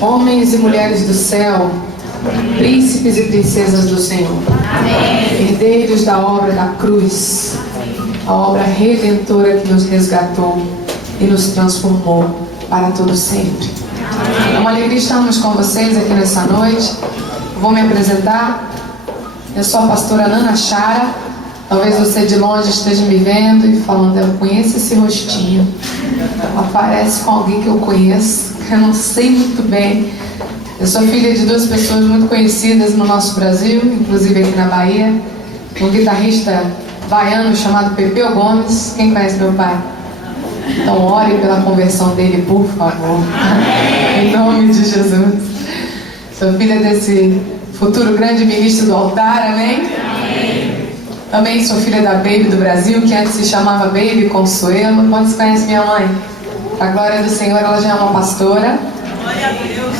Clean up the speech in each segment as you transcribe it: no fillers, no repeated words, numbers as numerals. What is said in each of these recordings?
homens e mulheres do céu, príncipes e princesas do Senhor, herdeiros da obra da cruz, a obra redentora que nos resgatou e nos transformou para todo sempre. É uma alegria estarmos com vocês aqui nessa noite. Vou me apresentar. Eu sou a pastora Nana Chara. Talvez você de longe esteja me vendo e falando: eu conheço esse rostinho. Aparece com alguém que eu conheço, que eu não sei muito bem. Eu sou filha de duas pessoas muito conhecidas no nosso Brasil, inclusive aqui na Bahia. Um guitarrista baiano chamado Pepeu Gomes. Quem conhece meu pai? Então ore pela conversão dele, por favor. Em nome de Jesus. Sou filha desse futuro grande ministro do altar, amém? Também sou filha da Baby do Brasil, que antes se chamava Baby Consuelo. Quantos conhecem minha mãe? A glória do Senhor, ela já é uma pastora.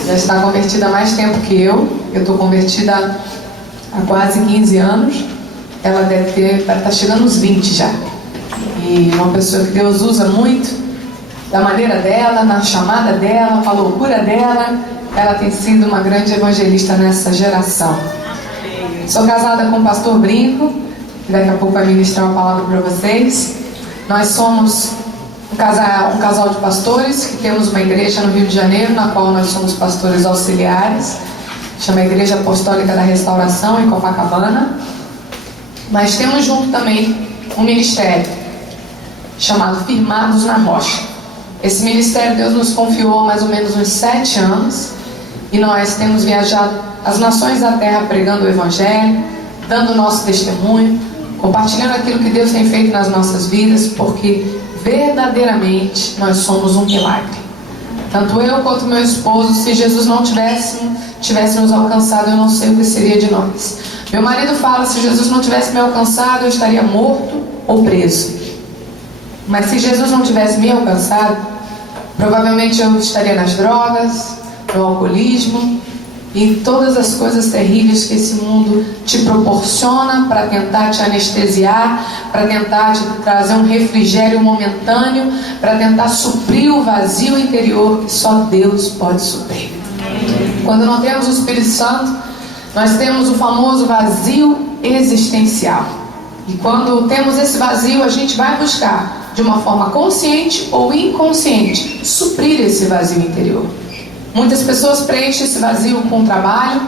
Já está convertida há mais tempo que eu. Eu estou convertida há quase 15 anos. Ela deve estar chegando nos 20 já. E uma pessoa que Deus usa muito, da maneira dela, na chamada dela, com a loucura dela. Ela tem sido uma grande evangelista nessa geração. Sou casada com o pastor Brinco, que daqui a pouco vai ministrar uma palavra para vocês. Nós somos um casal de pastores, que temos uma igreja no Rio de Janeiro, na qual nós somos pastores auxiliares. Chama Igreja Apostólica da Restauração, em Copacabana. Mas temos junto também um ministério chamado Firmados na Rocha. Esse ministério Deus nos confiou há mais ou menos uns 7 anos. E nós temos viajado as nações da terra pregando o Evangelho, dando o nosso testemunho, compartilhando aquilo que Deus tem feito nas nossas vidas, porque verdadeiramente nós somos um milagre. Tanto eu quanto meu esposo, se Jesus não tivesse nos alcançado, eu não sei o que seria de nós. Meu marido fala: se Jesus não tivesse me alcançado, eu estaria morto ou preso. Mas se Jesus não tivesse me alcançado, provavelmente eu estaria nas drogas, no alcoolismo e em todas as coisas terríveis que esse mundo te proporciona para tentar te anestesiar, para tentar te trazer um refrigério momentâneo, para tentar suprir o vazio interior que só Deus pode suprir. Quando não temos o Espírito Santo, nós temos o famoso vazio existencial. E quando temos esse vazio, a gente vai buscar, de uma forma consciente ou inconsciente, suprir esse vazio interior. Muitas pessoas preenchem esse vazio com trabalho,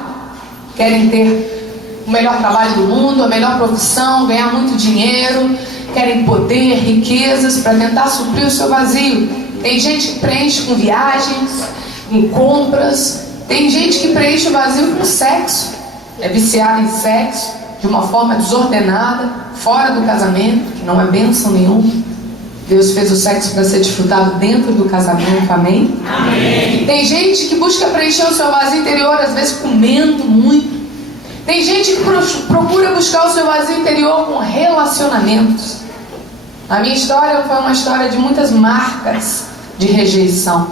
querem ter o melhor trabalho do mundo, a melhor profissão, ganhar muito dinheiro, querem poder, riquezas para tentar suprir o seu vazio. Tem gente que preenche com viagens, com compras. Tem gente que preenche o vazio com sexo, é viciada em sexo de uma forma desordenada, fora do casamento, que não é bênção nenhuma. Deus fez o sexo para ser desfrutado dentro do casamento, amém? Amém. Tem gente que busca preencher o seu vazio interior, às vezes comendo muito. Tem gente que procura buscar o seu vazio interior com relacionamentos. A minha história foi uma história de muitas marcas de rejeição,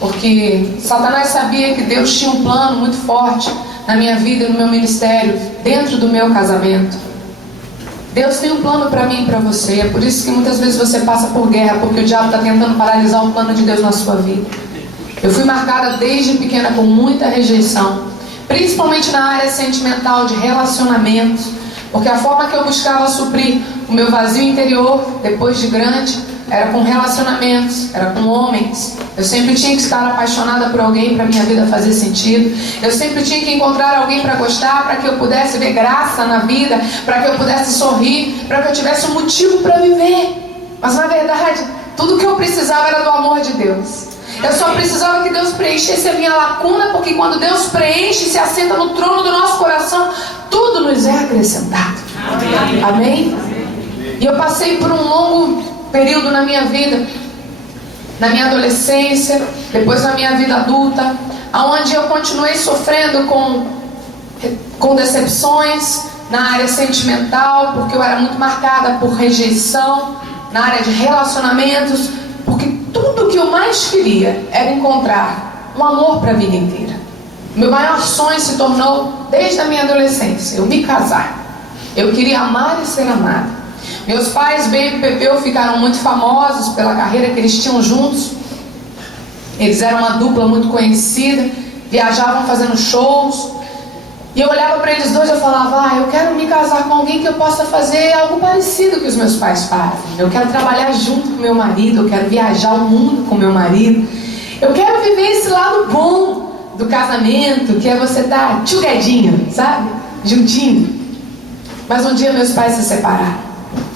porque Satanás sabia que Deus tinha um plano muito forte na minha vida e no meu ministério, dentro do meu casamento. Deus tem um plano para mim e para você. É por isso que muitas vezes você passa por guerra, porque o diabo está tentando paralisar o plano de Deus na sua vida. Eu fui marcada desde pequena com muita rejeição, principalmente na área sentimental, de relacionamentos, porque a forma que eu buscava suprir o meu vazio interior, depois de grande, era com relacionamentos, era com homens. Eu sempre tinha que estar apaixonada por alguém para minha vida fazer sentido. Eu sempre tinha que encontrar alguém para gostar, para que eu pudesse ver graça na vida, para que eu pudesse sorrir, para que eu tivesse um motivo para viver. Mas na verdade, tudo que eu precisava era do amor de Deus. Eu só precisava que Deus preenchesse a minha lacuna, porque quando Deus preenche e se assenta no trono do nosso coração, tudo nos é acrescentado. Amém? E eu passei por um longo período na minha vida, na minha adolescência, depois na minha vida adulta, onde eu continuei sofrendo com decepções na área sentimental, porque eu era muito marcada por rejeição, na área de relacionamentos, porque tudo que eu mais queria era encontrar um amor para a vida inteira. Meu maior sonho se tornou, desde a minha adolescência, eu me casar. Eu queria amar e ser amada. Meus pais, Baby e Pepeu, ficaram muito famosos pela carreira que eles tinham juntos. Eles eram uma dupla muito conhecida. viajavam fazendo shows. E eu olhava para eles dois e eu falava, eu quero me casar com alguém que eu possa fazer algo parecido que os meus pais fazem. Eu quero trabalhar junto com meu marido, eu quero viajar o mundo com meu marido. Eu quero viver esse lado bom do casamento, que é você estar tchuguedinho, sabe? Juntinho. Mas um dia meus pais se separaram.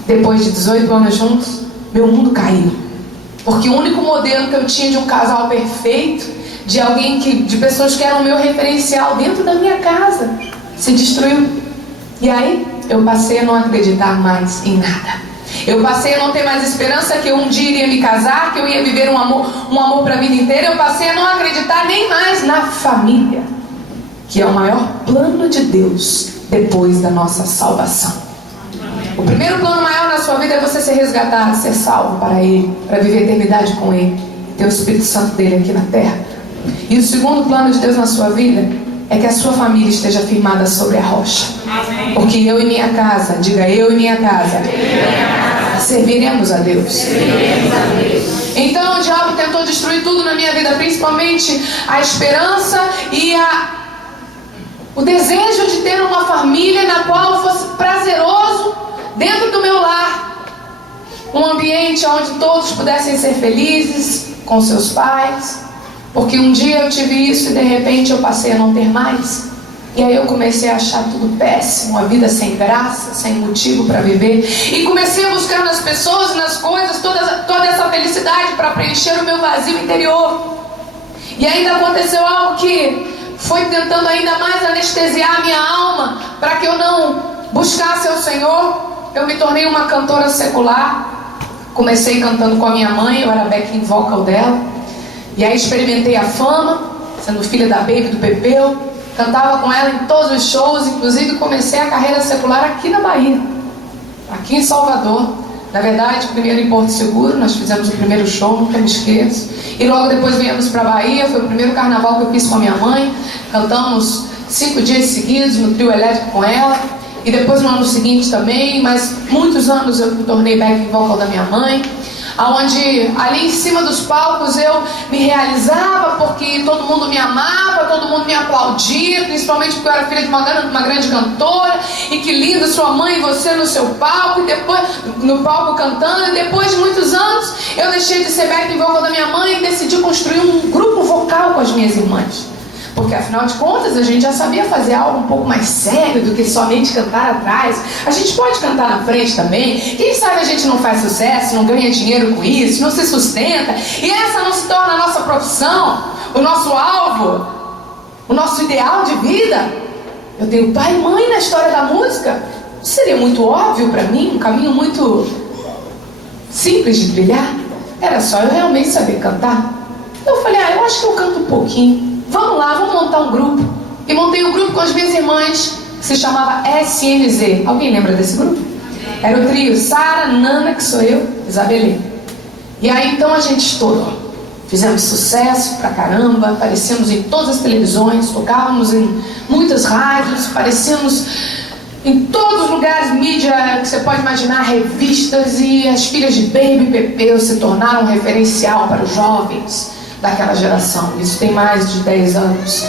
Depois de 18 anos juntos, meu mundo caiu. Porque o único modelo que eu tinha de um casal perfeito, de pessoas que eram o meu referencial dentro da minha casa, se destruiu. E aí eu passei a não acreditar mais em nada. Eu passei a não ter mais esperança que eu um dia iria me casar, que eu ia viver um amor para a vida inteira. Eu passei a não acreditar nem mais na família, que é o maior plano de Deus depois da nossa salvação. O primeiro plano maior na sua vida é você ser resgatado, ser salvo para Ele, para viver a eternidade com Ele, ter o Espírito Santo dele aqui na terra. E o segundo plano de Deus na sua vida é que a sua família esteja firmada sobre a rocha. Porque eu e minha casa, diga eu e minha casa, serviremos a Deus. Então o diabo tentou destruir tudo na minha vida, principalmente a esperança e o desejo de ter uma família na qual fosse prazeroso dentro do meu lar. Um ambiente onde todos pudessem ser felizes com seus pais. Porque um dia eu tive isso e de repente eu passei a não ter mais. E aí eu comecei a achar tudo péssimo, a vida sem graça, sem motivo para viver. E comecei a buscar nas pessoas, nas coisas, toda essa felicidade para preencher o meu vazio interior. E ainda aconteceu algo que foi tentando ainda mais anestesiar a minha alma para que eu não buscasse ao Senhor. Eu me tornei uma cantora secular. Comecei cantando com a minha mãe, eu era backing vocal dela. E aí experimentei a fama, sendo filha da Baby e do Pepeu. Cantava com ela em todos os shows, inclusive comecei a carreira secular aqui na Bahia, aqui em Salvador. Na verdade, primeiro em Porto Seguro, nós fizemos o primeiro show, nunca me esqueço. E logo depois viemos para a Bahia, foi o primeiro carnaval que eu fiz com a minha mãe. Cantamos 5 dias seguidos no trio elétrico com ela. E depois no ano seguinte também, mas muitos anos eu me tornei backing vocal da minha mãe. Onde ali em cima dos palcos eu me realizava porque todo mundo me amava, todo mundo me aplaudia, principalmente porque eu era filha de uma grande cantora. E que linda sua mãe e você no seu palco, e depois no palco cantando. E depois de muitos anos eu deixei de ser backing vocal da minha mãe e decidi construir um grupo vocal com as minhas irmãs. Porque afinal de contas a gente já sabia fazer algo um pouco mais sério do que somente cantar atrás. A gente pode cantar na frente também. Quem sabe a gente não faz sucesso, não ganha dinheiro com isso, não se sustenta. E essa não se torna a nossa profissão, o nosso alvo, o nosso ideal de vida. Eu tenho pai e mãe na história da música. Seria muito óbvio para mim, um caminho muito simples de trilhar. Era só eu realmente saber cantar. Eu falei, eu acho que eu canto um pouquinho. Vamos lá, vamos montar um grupo. E montei um grupo com as minhas irmãs, que se chamava SNZ. Alguém lembra desse grupo? Era o trio Sara, Nana, que sou eu, Isabelê. E aí então a gente estourou. Fizemos sucesso pra caramba, aparecemos em todas as televisões, tocávamos em muitas rádios, aparecemos em todos os lugares, mídia que você pode imaginar, revistas. E as filhas de Baby e Pepeu se tornaram um referencial para os jovens daquela geração. Isso tem mais de 10 anos.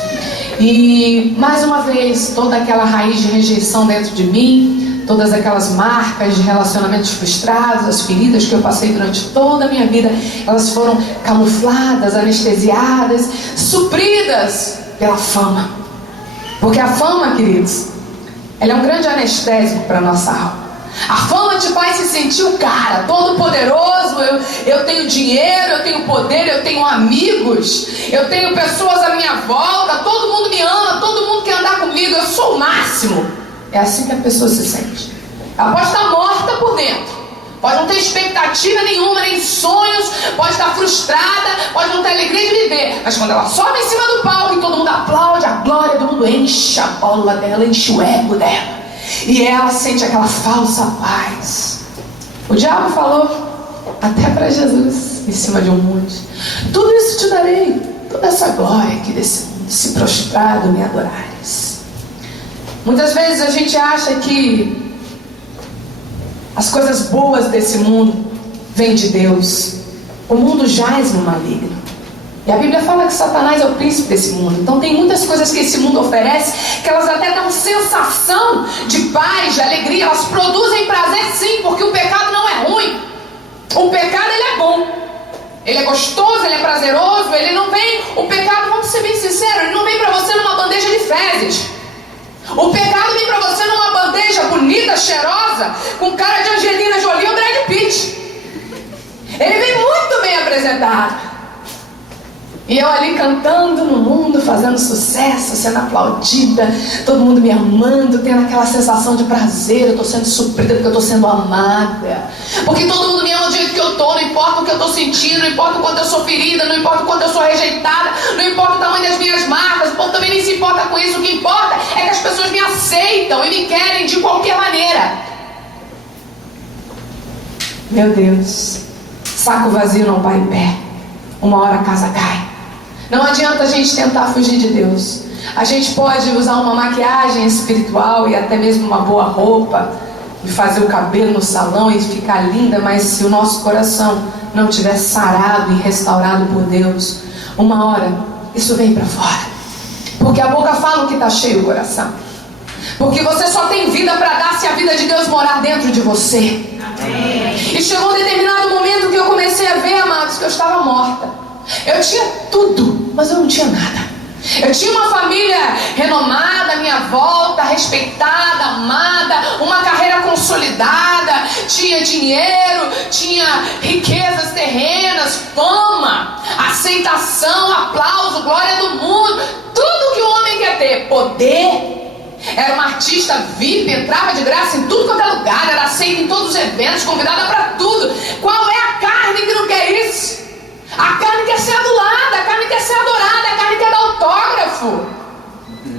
E mais uma vez, toda aquela raiz de rejeição dentro de mim, todas aquelas marcas de relacionamentos frustrados, as feridas que eu passei durante toda a minha vida, elas foram camufladas, anestesiadas, supridas pela fama. Porque a fama, queridos, ela é um grande anestésico para a nossa alma. A fama te faz se sentir o cara, todo poderoso. Eu tenho dinheiro, eu tenho poder, eu tenho amigos, eu tenho pessoas à minha volta, todo mundo me ama, todo mundo quer andar comigo, eu sou o máximo. É assim que a pessoa se sente. Ela pode estar morta por dentro, pode não ter expectativa nenhuma, nem sonhos, pode estar frustrada, pode não ter alegria de viver, mas quando ela sobe em cima do palco e todo mundo aplaude, a glória do mundo enche a bola dela, enche o ego dela. E ela sente aquela falsa paz. O diabo falou até para Jesus em cima de um monte: tudo isso te darei, toda essa glória aqui desse mundo, se prostrado me adorares. Muitas vezes a gente acha que as coisas boas desse mundo vêm de Deus. O mundo jaz no maligno. E a Bíblia fala que Satanás é o príncipe desse mundo. Então tem muitas coisas que esse mundo oferece que elas até dão sensação de paz, de alegria. Elas produzem prazer sim, porque o pecado não é ruim. O pecado, ele é bom. Ele é gostoso, ele é prazeroso. Ele não vem, o pecado, vamos ser bem sinceros, ele não vem para você numa bandeja de fezes. O pecado vem para você numa bandeja bonita, cheirosa, com cara de Angelina Jolie ou Brad Pitt. Ele vem muito bem apresentado. E eu ali cantando no mundo, fazendo sucesso, sendo aplaudida, todo mundo me amando, tendo aquela sensação de prazer. Eu estou sendo suprida porque eu estou sendo amada. Porque todo mundo me ama do jeito que eu estou, não importa o que eu estou sentindo, não importa o quanto eu sou ferida, não importa o quanto eu sou rejeitada, não importa o tamanho das minhas marcas, o povo também nem se importa com isso. O que importa é que as pessoas me aceitam e me querem de qualquer maneira. Meu Deus, saco vazio não vai em pé. Uma hora a casa cai. Não adianta a gente tentar fugir de Deus. A gente pode usar uma maquiagem espiritual e até mesmo uma boa roupa e fazer o cabelo no salão e ficar linda, mas se o nosso coração não estiver sarado e restaurado por Deus, uma hora isso vem para fora. Porque a boca fala o que está cheio o coração. Porque você só tem vida para dar se a vida de Deus morar dentro de você. Amém. E chegou um determinado momento que eu comecei a ver, amados, que eu estava morta. Eu tinha tudo, mas eu não tinha nada. Eu tinha uma família renomada à minha volta, respeitada, amada, uma carreira consolidada, tinha dinheiro, tinha riquezas terrenas, fama, aceitação, aplauso, glória do mundo. Tudo que o homem quer ter, poder. Era uma artista VIP, entrava de graça em tudo quanto é lugar, era aceita em todos os eventos, convidada para tudo. Qual é a carne que não quer isso? A carne quer ser adulada, a carne quer ser adorada, a carne quer dar autógrafo,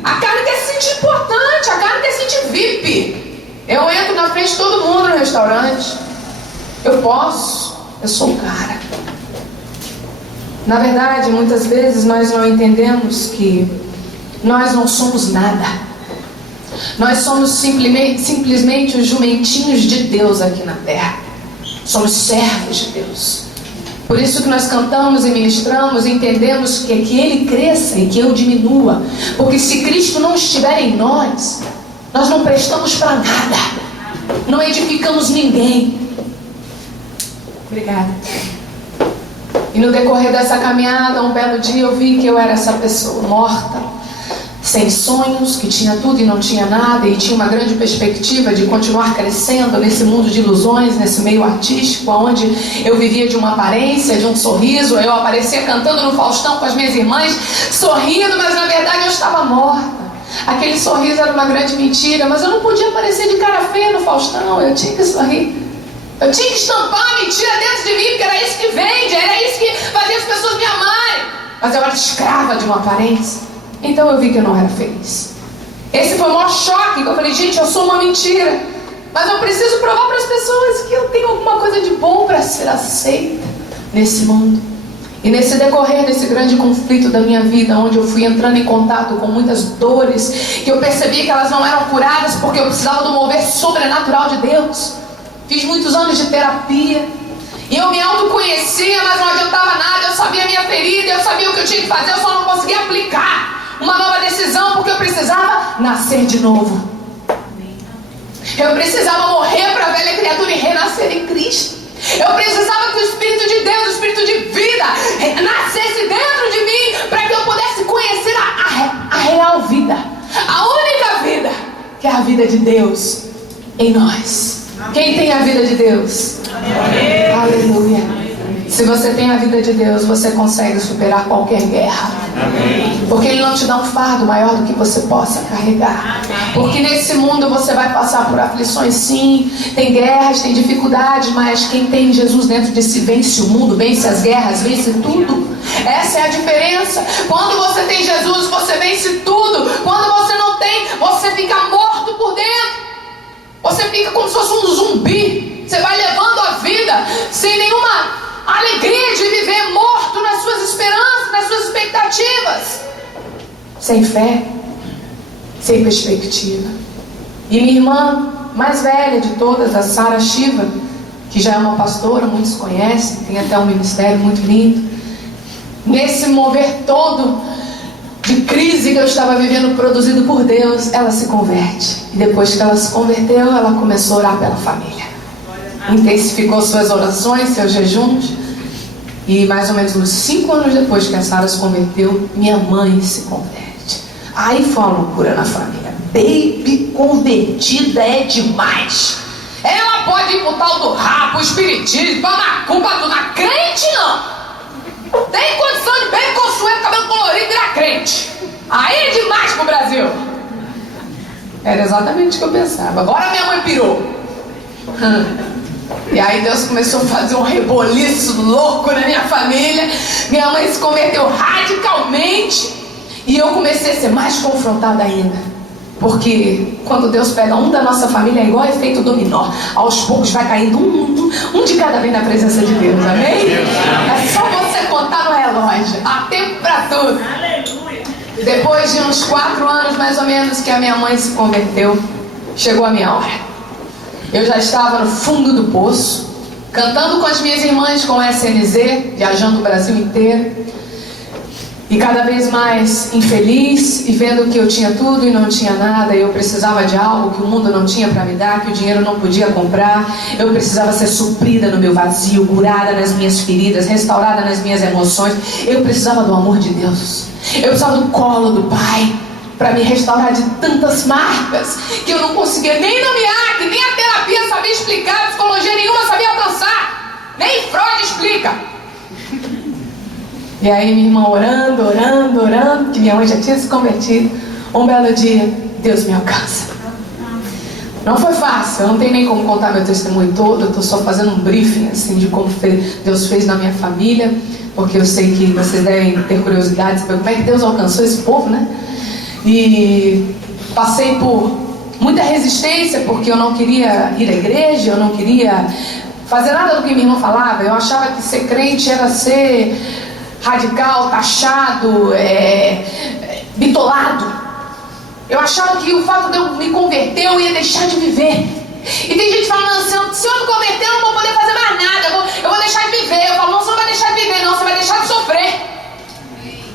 a carne quer se sentir importante, a carne quer se sentir VIP. Eu entro na frente de todo mundo no restaurante, eu posso, eu sou o cara. Na verdade, muitas vezes nós não entendemos que nós não somos nada. Nós somos simplesmente os jumentinhos de Deus aqui na terra. Somos servos de Deus. Por isso que nós cantamos e ministramos e entendemos que Ele cresça e que eu diminua. Porque se Cristo não estiver em nós, nós não prestamos para nada. Não edificamos ninguém. Obrigada. E no decorrer dessa caminhada, um belo dia eu vi que eu era essa pessoa morta, sem sonhos, que tinha tudo e não tinha nada, e tinha uma grande perspectiva de continuar crescendo nesse mundo de ilusões, nesse meio artístico, onde eu vivia de uma aparência, de um sorriso. Eu aparecia cantando no Faustão com as minhas irmãs, sorrindo, mas na verdade eu estava morta. Aquele sorriso era uma grande mentira, mas eu não podia aparecer de cara feia no Faustão, eu tinha que sorrir. Eu tinha que estampar a mentira dentro de mim, porque era isso que vende, era isso que fazia as pessoas me amarem. Mas eu era escrava de uma aparência. Então eu vi que eu não era feliz. Esse foi o maior choque, que eu falei, gente, eu sou uma mentira, mas eu preciso provar para as pessoas que eu tenho alguma coisa de bom para ser aceita nesse mundo. E nesse decorrer desse grande conflito da minha vida, onde eu fui entrando em contato com muitas dores, que eu percebi que elas não eram curadas porque eu precisava do mover sobrenatural de Deus. Fiz muitos anos de terapia e eu me autoconhecia, mas não adiantava nada. Eu sabia a minha ferida, eu sabia o que eu tinha que fazer, eu só não conseguia aplicar uma nova decisão, porque eu precisava nascer de novo. Eu precisava morrer para a velha criatura e renascer em Cristo. Eu precisava que o Espírito de Deus, o Espírito de vida, nascesse dentro de mim, para que eu pudesse conhecer a real vida, a única vida, que é a vida de Deus em nós. Quem tem a vida de Deus? Amém. Aleluia. Se você tem a vida de Deus, você consegue superar qualquer guerra. Amém. Porque Ele não te dá um fardo maior do que você possa carregar. Amém. Porque nesse mundo você vai passar por aflições, sim. Tem guerras, tem dificuldades, mas quem tem Jesus dentro de si vence o mundo, vence as guerras, vence tudo. Essa é a diferença. Quando você tem Jesus, você vence tudo. Quando você não tem, você fica morto por dentro. Você fica como se fosse um zumbi. Você vai levando a vida sem nenhuma alegria de viver, morto nas suas esperanças, nas suas expectativas, sem fé, sem perspectiva. E minha irmã mais velha de todas, a Sara Shiva, que já é uma pastora, muitos conhecem, tem até um ministério muito lindo, Nesse mover todo de crise que eu estava vivendo, produzido por Deus, ela se converte. E depois que ela se converteu, ela começou a orar pela família. Intensificou suas orações, seus jejuns. E mais ou menos uns 5 anos depois que a Sara se converteu, minha mãe se converte. Aí foi uma loucura na família. Baby convertida é demais. Ela pode ir pro tal do rabo, espiritismo, macumba, tudo. Na crente não. Tem condição de bem consuelo, cabelo colorido e virar crente. Aí é demais pro Brasil. Era exatamente o que eu pensava. Agora minha mãe pirou. E aí Deus começou a fazer um reboliço louco na minha família. Minha mãe se converteu radicalmente. E eu comecei a ser mais confrontada ainda. Porque quando Deus pega um da nossa família, é igual efeito dominó. Aos poucos vai caindo um de cada vez na presença de Deus, amém? É só você contar no relógio. Há tempo para tudo. Depois de uns 4 anos mais ou menos que a minha mãe se converteu, chegou a minha hora. Eu já estava no fundo do poço, cantando com as minhas irmãs com o SNZ, viajando o Brasil inteiro. E cada vez mais infeliz e vendo que eu tinha tudo e não tinha nada. Eu precisava de algo que o mundo não tinha para me dar, que o dinheiro não podia comprar. Eu precisava ser suprida no meu vazio, curada nas minhas feridas, restaurada nas minhas emoções. Eu precisava do amor de Deus. Eu precisava do colo do Pai para me restaurar de tantas marcas que eu não conseguia nem nomear, que nem a terapia sabia explicar, a psicologia nenhuma sabia alcançar. Nem Freud explica. E aí minha irmã orando, que minha mãe já tinha se convertido. Um belo dia, Deus me alcança. Não foi fácil, eu não tenho nem como contar meu testemunho todo. Eu estou só fazendo um briefing assim, de como Deus fez na minha família. Porque eu sei que vocês devem ter curiosidade de saber como é que Deus alcançou esse povo, né? E passei por muita resistência, porque eu não queria ir à igreja, eu não queria fazer nada do que minha irmã falava. Eu achava que ser crente era ser radical, taxado, bitolado. Eu achava que o fato de eu me converter eu ia deixar de viver. E tem gente falando, se eu me converter eu não vou poder fazer mais nada, eu vou deixar de viver. Eu falo, não, você não vai deixar de viver, não, você vai deixar de sofrer.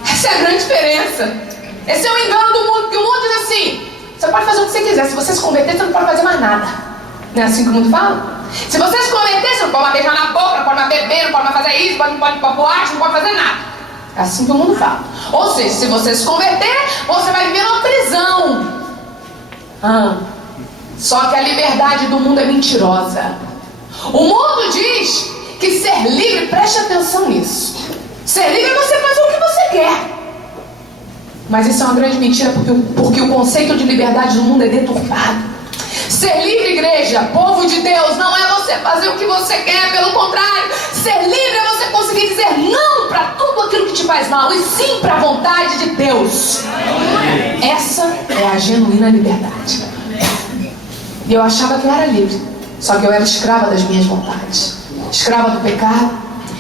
Essa é a grande diferença. Esse é o engano do mundo, que o mundo diz assim, você pode fazer o que você quiser, se você se converter você não pode fazer mais nada. Não é assim que o mundo fala? Se você se converter, você não pode mais beijar na boca, não pode mais beber, não pode mais fazer isso, não pode ir pra boate, não pode fazer nada. É assim que o mundo fala. Ou seja, se você se converter, você vai viver numa prisão. Só que a liberdade do mundo é mentirosa. O mundo diz que ser livre, preste atenção nisso. Ser livre é você fazer o que você quer. Mas isso é uma grande mentira, porque o conceito de liberdade no mundo é deturpado. Ser livre, igreja, povo de Deus, não é você fazer o que você quer, pelo contrário. Ser livre é você conseguir dizer não para tudo aquilo que te faz mal, e sim para a vontade de Deus. Essa é a genuína liberdade. E eu achava que eu era livre, só que eu era escrava das minhas vontades, escrava do pecado,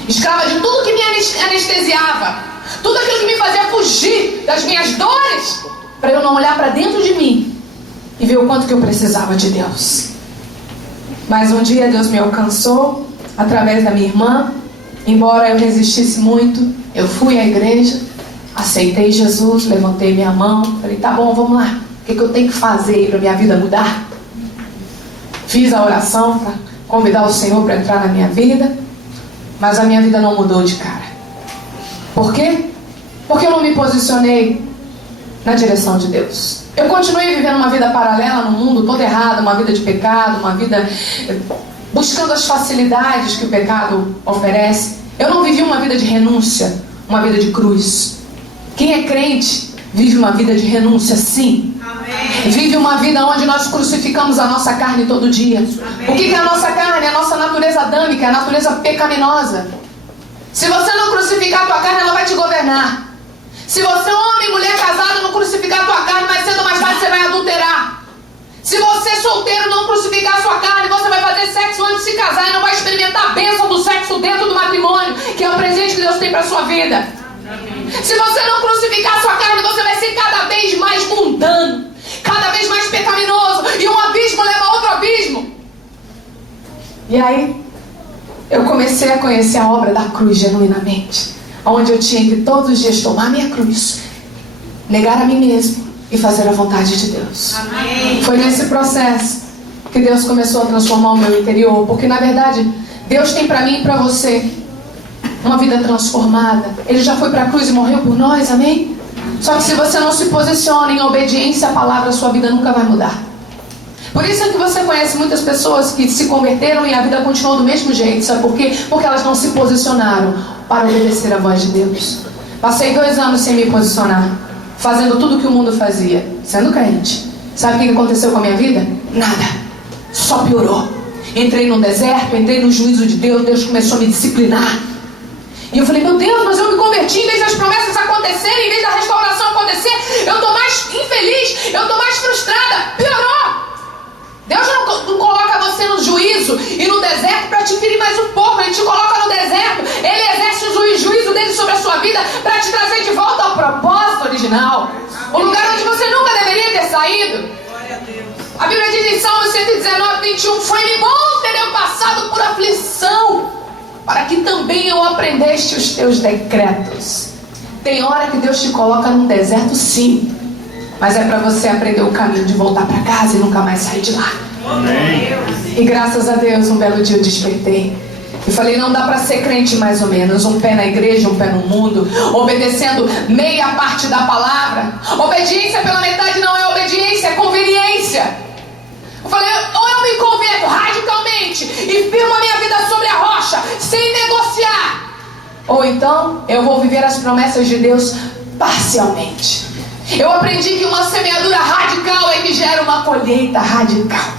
escrava de tudo que me anestesiava, tudo aquilo que me fazia fugir das minhas dores, para eu não olhar para dentro de mim e ver o quanto que eu precisava de Deus. Mas um dia Deus me alcançou através da minha irmã. Embora eu resistisse muito, eu fui à igreja, aceitei Jesus, levantei minha mão, falei, tá bom, vamos lá, o que eu tenho que fazer para minha vida mudar? Fiz a oração para convidar o Senhor para entrar na minha vida, mas a minha vida não mudou de cara. Por quê? Porque eu não me posicionei na direção de Deus. Eu continuei vivendo uma vida paralela no mundo todo errado, uma vida de pecado, uma vida buscando as facilidades que o pecado oferece. Eu não vivi uma vida de renúncia, uma vida de cruz. Quem é crente vive uma vida de renúncia, sim. Amém. Vive uma vida onde nós crucificamos a nossa carne todo dia. Amém. O que é a nossa carne? A nossa natureza adâmica, a natureza pecaminosa. Se você não crucificar a tua carne, ela vai te governar. Se você é homem e mulher casado, não crucificar a tua carne, mais cedo ou mais tarde você vai adulterar. Se você é solteiro, não crucificar a sua carne, você vai fazer sexo antes de se casar e não vai experimentar a bênção do sexo dentro do matrimônio, que é o presente que Deus tem para a sua vida. Se você não crucificar a sua carne, você vai ser cada vez mais mundano, cada vez mais pecaminoso, e um abismo leva a outro abismo. E aí, eu comecei a conhecer a obra da cruz genuinamente. onde eu tinha que todos os dias tomar minha cruz, negar a mim mesmo e fazer a vontade de Deus. Amém. Foi nesse processo que Deus começou a transformar o meu interior, porque na verdade Deus tem para mim e para você uma vida transformada. Ele já foi para a cruz e morreu por nós, amém? Só que se você não se posiciona em obediência à palavra, a sua vida nunca vai mudar. Por isso é que você conhece muitas pessoas que se converteram e a vida continuou do mesmo jeito. Sabe por quê? Porque elas não se posicionaram para obedecer a voz de Deus. Passei 2 anos sem me posicionar, fazendo tudo o que o mundo fazia, sendo crente. Sabe o que aconteceu com a minha vida? Nada. Só piorou. Entrei num deserto, entrei no juízo de Deus. Deus começou a me disciplinar. E eu falei, meu Deus, mas eu me converti. Em vez das promessas acontecerem, em vez da restauração acontecer, eu estou mais infeliz, eu estou mais frustrada. Piorou. Deus não coloca você no juízo e no deserto para te ferir mais um pouco. Ele te coloca no deserto. Ele exerce o juízo dele sobre a sua vida para te trazer de volta ao propósito original. O lugar onde você nunca deveria ter saído. A Bíblia diz em Salmo 119, 21, foi-me bom ter eu passado por aflição, para que também eu aprendeste os teus decretos. Tem hora que Deus te coloca num deserto, sim, mas é para você aprender o caminho de voltar para casa e nunca mais sair de lá. Amém. E graças a Deus, um belo dia eu despertei e falei, não dá para ser crente mais ou menos, um pé na igreja, um pé no mundo, obedecendo meia parte da palavra. Obediência pela metade não é obediência, é conveniência. Eu falei, ou eu me converto radicalmente e firmo a minha vida sobre a rocha, sem negociar, ou então eu vou viver as promessas de Deus parcialmente. Eu aprendi que uma semeadura radical é que gera uma colheita radical.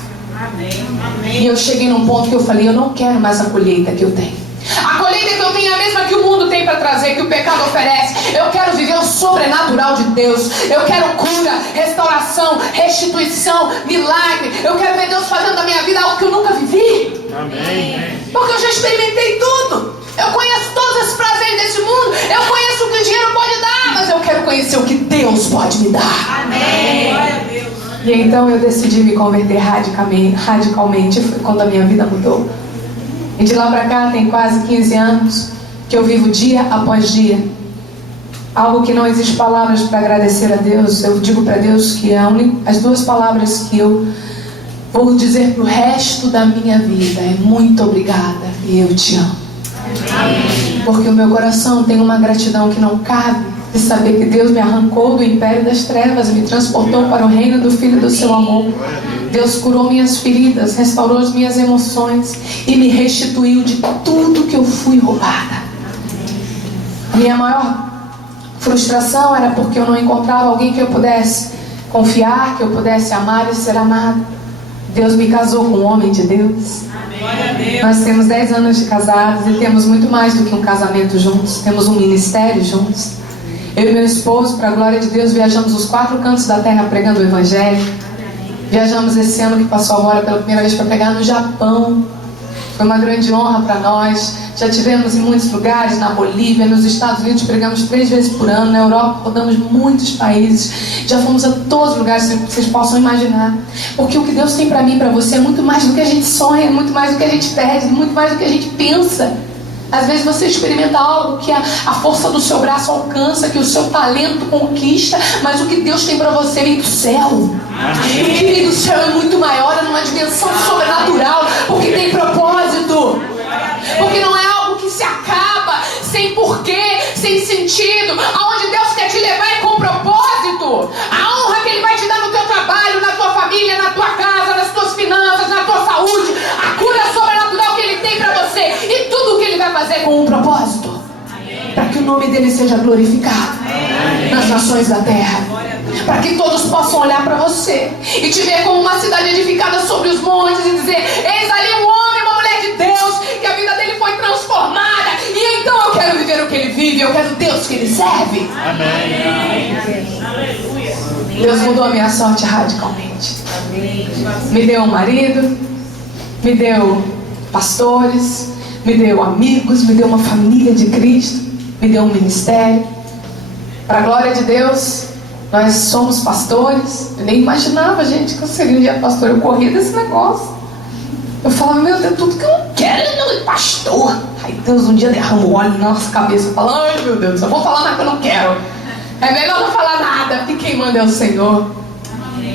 Amém. Amém. E eu cheguei num ponto que eu falei, eu não quero mais a colheita que eu tenho. A colheita que eu tenho é a mesma que o mundo tem para trazer, que o pecado oferece. Eu quero viver o sobrenatural de Deus. Eu quero cura, restauração, restituição, milagre. Eu quero ver Deus fazendo da minha vida algo que eu nunca vivi. Amém. Porque eu já experimentei tudo. Eu conheço todos os prazeres desse mundo. Eu conheço o que o dinheiro pode dar, mas eu quero conhecer o que Deus pode me dar. Amém. Glória a Deus. E então eu decidi me converter radicalmente. Foi quando a minha vida mudou. E de lá pra cá tem quase 15 anos que eu vivo dia após dia algo que não existe palavras para agradecer a Deus. Eu digo para Deus que as 2 palavras que eu vou dizer pro resto da minha vida é muito obrigada e eu te amo. Amém. Porque o meu coração tem uma gratidão que não cabe de saber que Deus me arrancou do império das trevas e me transportou para o reino do Filho do seu amor. Deus curou minhas feridas, restaurou as minhas emoções e me restituiu de tudo que eu fui roubada. A minha maior frustração era porque eu não encontrava alguém que eu pudesse confiar, que eu pudesse amar e ser amado. Deus me casou com um homem de Deus. Glória a Deus. Nós temos 10 anos de casados e temos muito mais do que um casamento juntos. Temos um ministério juntos. Eu e meu esposo, para a glória de Deus, viajamos os 4 cantos da terra pregando o Evangelho. Viajamos esse ano que passou agora pela primeira vez para pregar no Japão. Foi uma grande honra para nós. Já tivemos em muitos lugares, na Bolívia, nos Estados Unidos, pregamos 3 vezes por ano. Na Europa, rodamos muitos países. Já fomos a todos os lugares que vocês possam imaginar. Porque o que Deus tem para mim e para você é muito mais do que a gente sonha, muito mais do que a gente pede, muito mais do que a gente pensa. Às vezes você experimenta algo que a força do seu braço alcança, que o seu talento conquista, mas o que Deus tem para você vem do céu. O que vem do céu é muito maior, é numa dimensão sobrenatural, porque tem propósito. Porque não é algo que se acaba, sem porquê, sem sentido. Aonde Deus quer te levar é com propósito. A honra que Ele vai te dar no teu trabalho, na tua família, na tua casa, nas tuas finanças, na tua saúde, a cura sobrenatural que Ele tem para você e tudo o que Ele vai fazer com um propósito, para que o nome dele seja glorificado nas nações da terra, para que todos possam olhar para você e te ver como uma cidade edificada sobre os montes e dizer: eis ali um homem, uma mulher de Deus, que a vida dele foi transformada, e então eu quero viver o que ele vive, eu quero o Deus que ele serve. Amém. Deus mudou a minha sorte radicalmente. Me deu um marido, me deu pastores, me deu amigos, me deu uma família de Cristo, me deu um ministério. Para a glória de Deus, nós somos pastores. Eu nem imaginava, gente, que eu seria pastor. Eu corri desse negócio. Eu falava, meu Deus, tudo que eu não quero é pastor. Aí Deus um dia derrama o óleo na nossa cabeça e fala, ai meu Deus, eu vou falar nada que eu não quero. É melhor não falar nada, porque quem manda é o Senhor.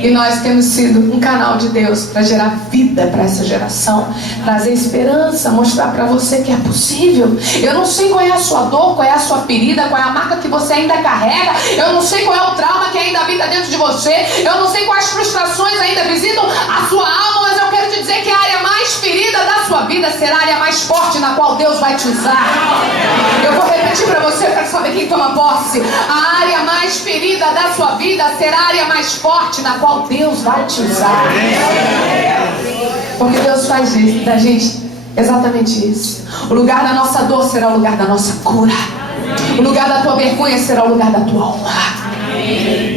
E nós temos sido um canal de Deus para gerar vida para essa geração, trazer esperança, mostrar para você que é possível. Eu não sei qual é a sua dor, qual é a sua ferida, qual é a marca que você ainda carrega. Eu não sei qual é o trauma que ainda habita dentro de você. Eu não sei quais frustrações ainda visitam a sua alma, mas eu quero te dizer que a área mais ferida da sua vida será a área mais forte na qual Deus vai te usar. Eu vou repetir para você, para saber quem toma posse. A área mais ferida da sua vida será a área mais forte na qual Deus vai te usar. Porque Deus faz da gente exatamente isso. O lugar da nossa dor será o lugar da nossa cura. O lugar da tua vergonha será o lugar da tua honra.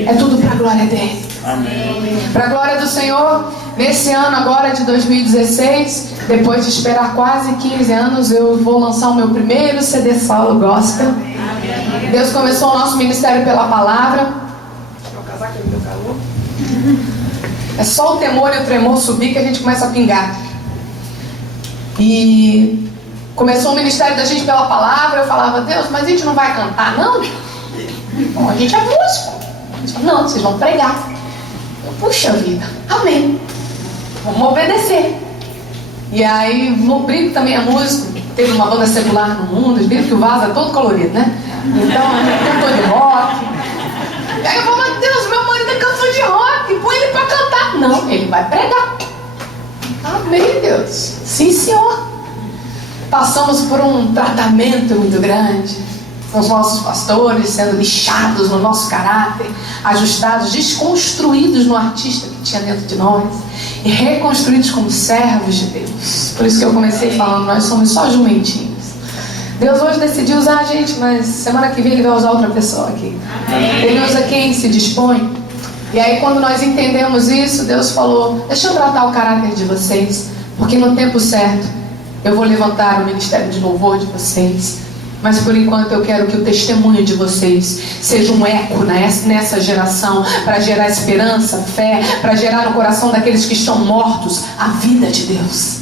É tudo para a glória dele. Para a glória do Senhor. Nesse ano agora de 2016, depois de esperar quase 15 anos, eu vou lançar o meu primeiro CD solo gospel. Deus começou o nosso ministério pela palavra. É só o temor e o tremor subir que a gente começa a pingar. E começou o ministério da gente pela palavra. Eu falava, Deus, mas a gente não vai cantar, não? Bom, a gente é músico. Não, vocês vão pregar. Puxa vida, amém. Vamos obedecer. E aí, no brinco também é músico. Teve uma banda secular no mundo. Eles viram que o vaso é todo colorido, né? Então, a gente cantou de rock. E aí eu falo, mas Deus, meu marido é cantor de rock. Põe ele pra cantar. Não, ele vai pregar. Amém, Deus. Sim, Senhor. Passamos por um tratamento muito grande. Com os nossos pastores sendo lixados no nosso caráter, ajustados, desconstruídos no artista que tinha dentro de nós e reconstruídos como servos de Deus. Por isso que eu comecei falando, nós somos só jumentinhos. Deus hoje decidiu usar a gente, mas semana que vem Ele vai usar outra pessoa aqui. Ele usa quem se dispõe. E aí quando nós entendemos isso, Deus falou, deixa eu tratar o caráter de vocês, porque no tempo certo eu vou levantar o ministério de louvor de vocês. Mas por enquanto eu quero que o testemunho de vocês seja um eco nessa geração, para gerar esperança, fé, para gerar no coração daqueles que estão mortos a vida de Deus.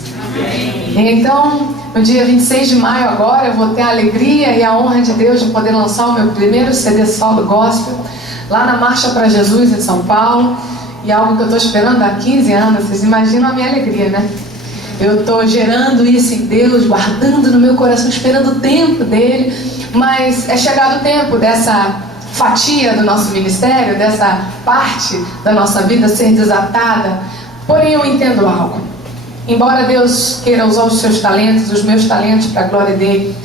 Então, no dia 26 de maio agora, eu vou ter a alegria e a honra de Deus de poder lançar o meu primeiro CD solo gospel, lá na Marcha para Jesus em São Paulo. E algo que eu estou esperando há 15 anos, vocês imaginam a minha alegria, né? Eu estou gerando isso em Deus, guardando no meu coração, esperando o tempo dele. Mas é chegado o tempo dessa fatia do nosso ministério, dessa parte da nossa vida ser desatada. Porém eu entendo algo. Embora Deus queira usar os seus talentos, os meus talentos para a glória dele,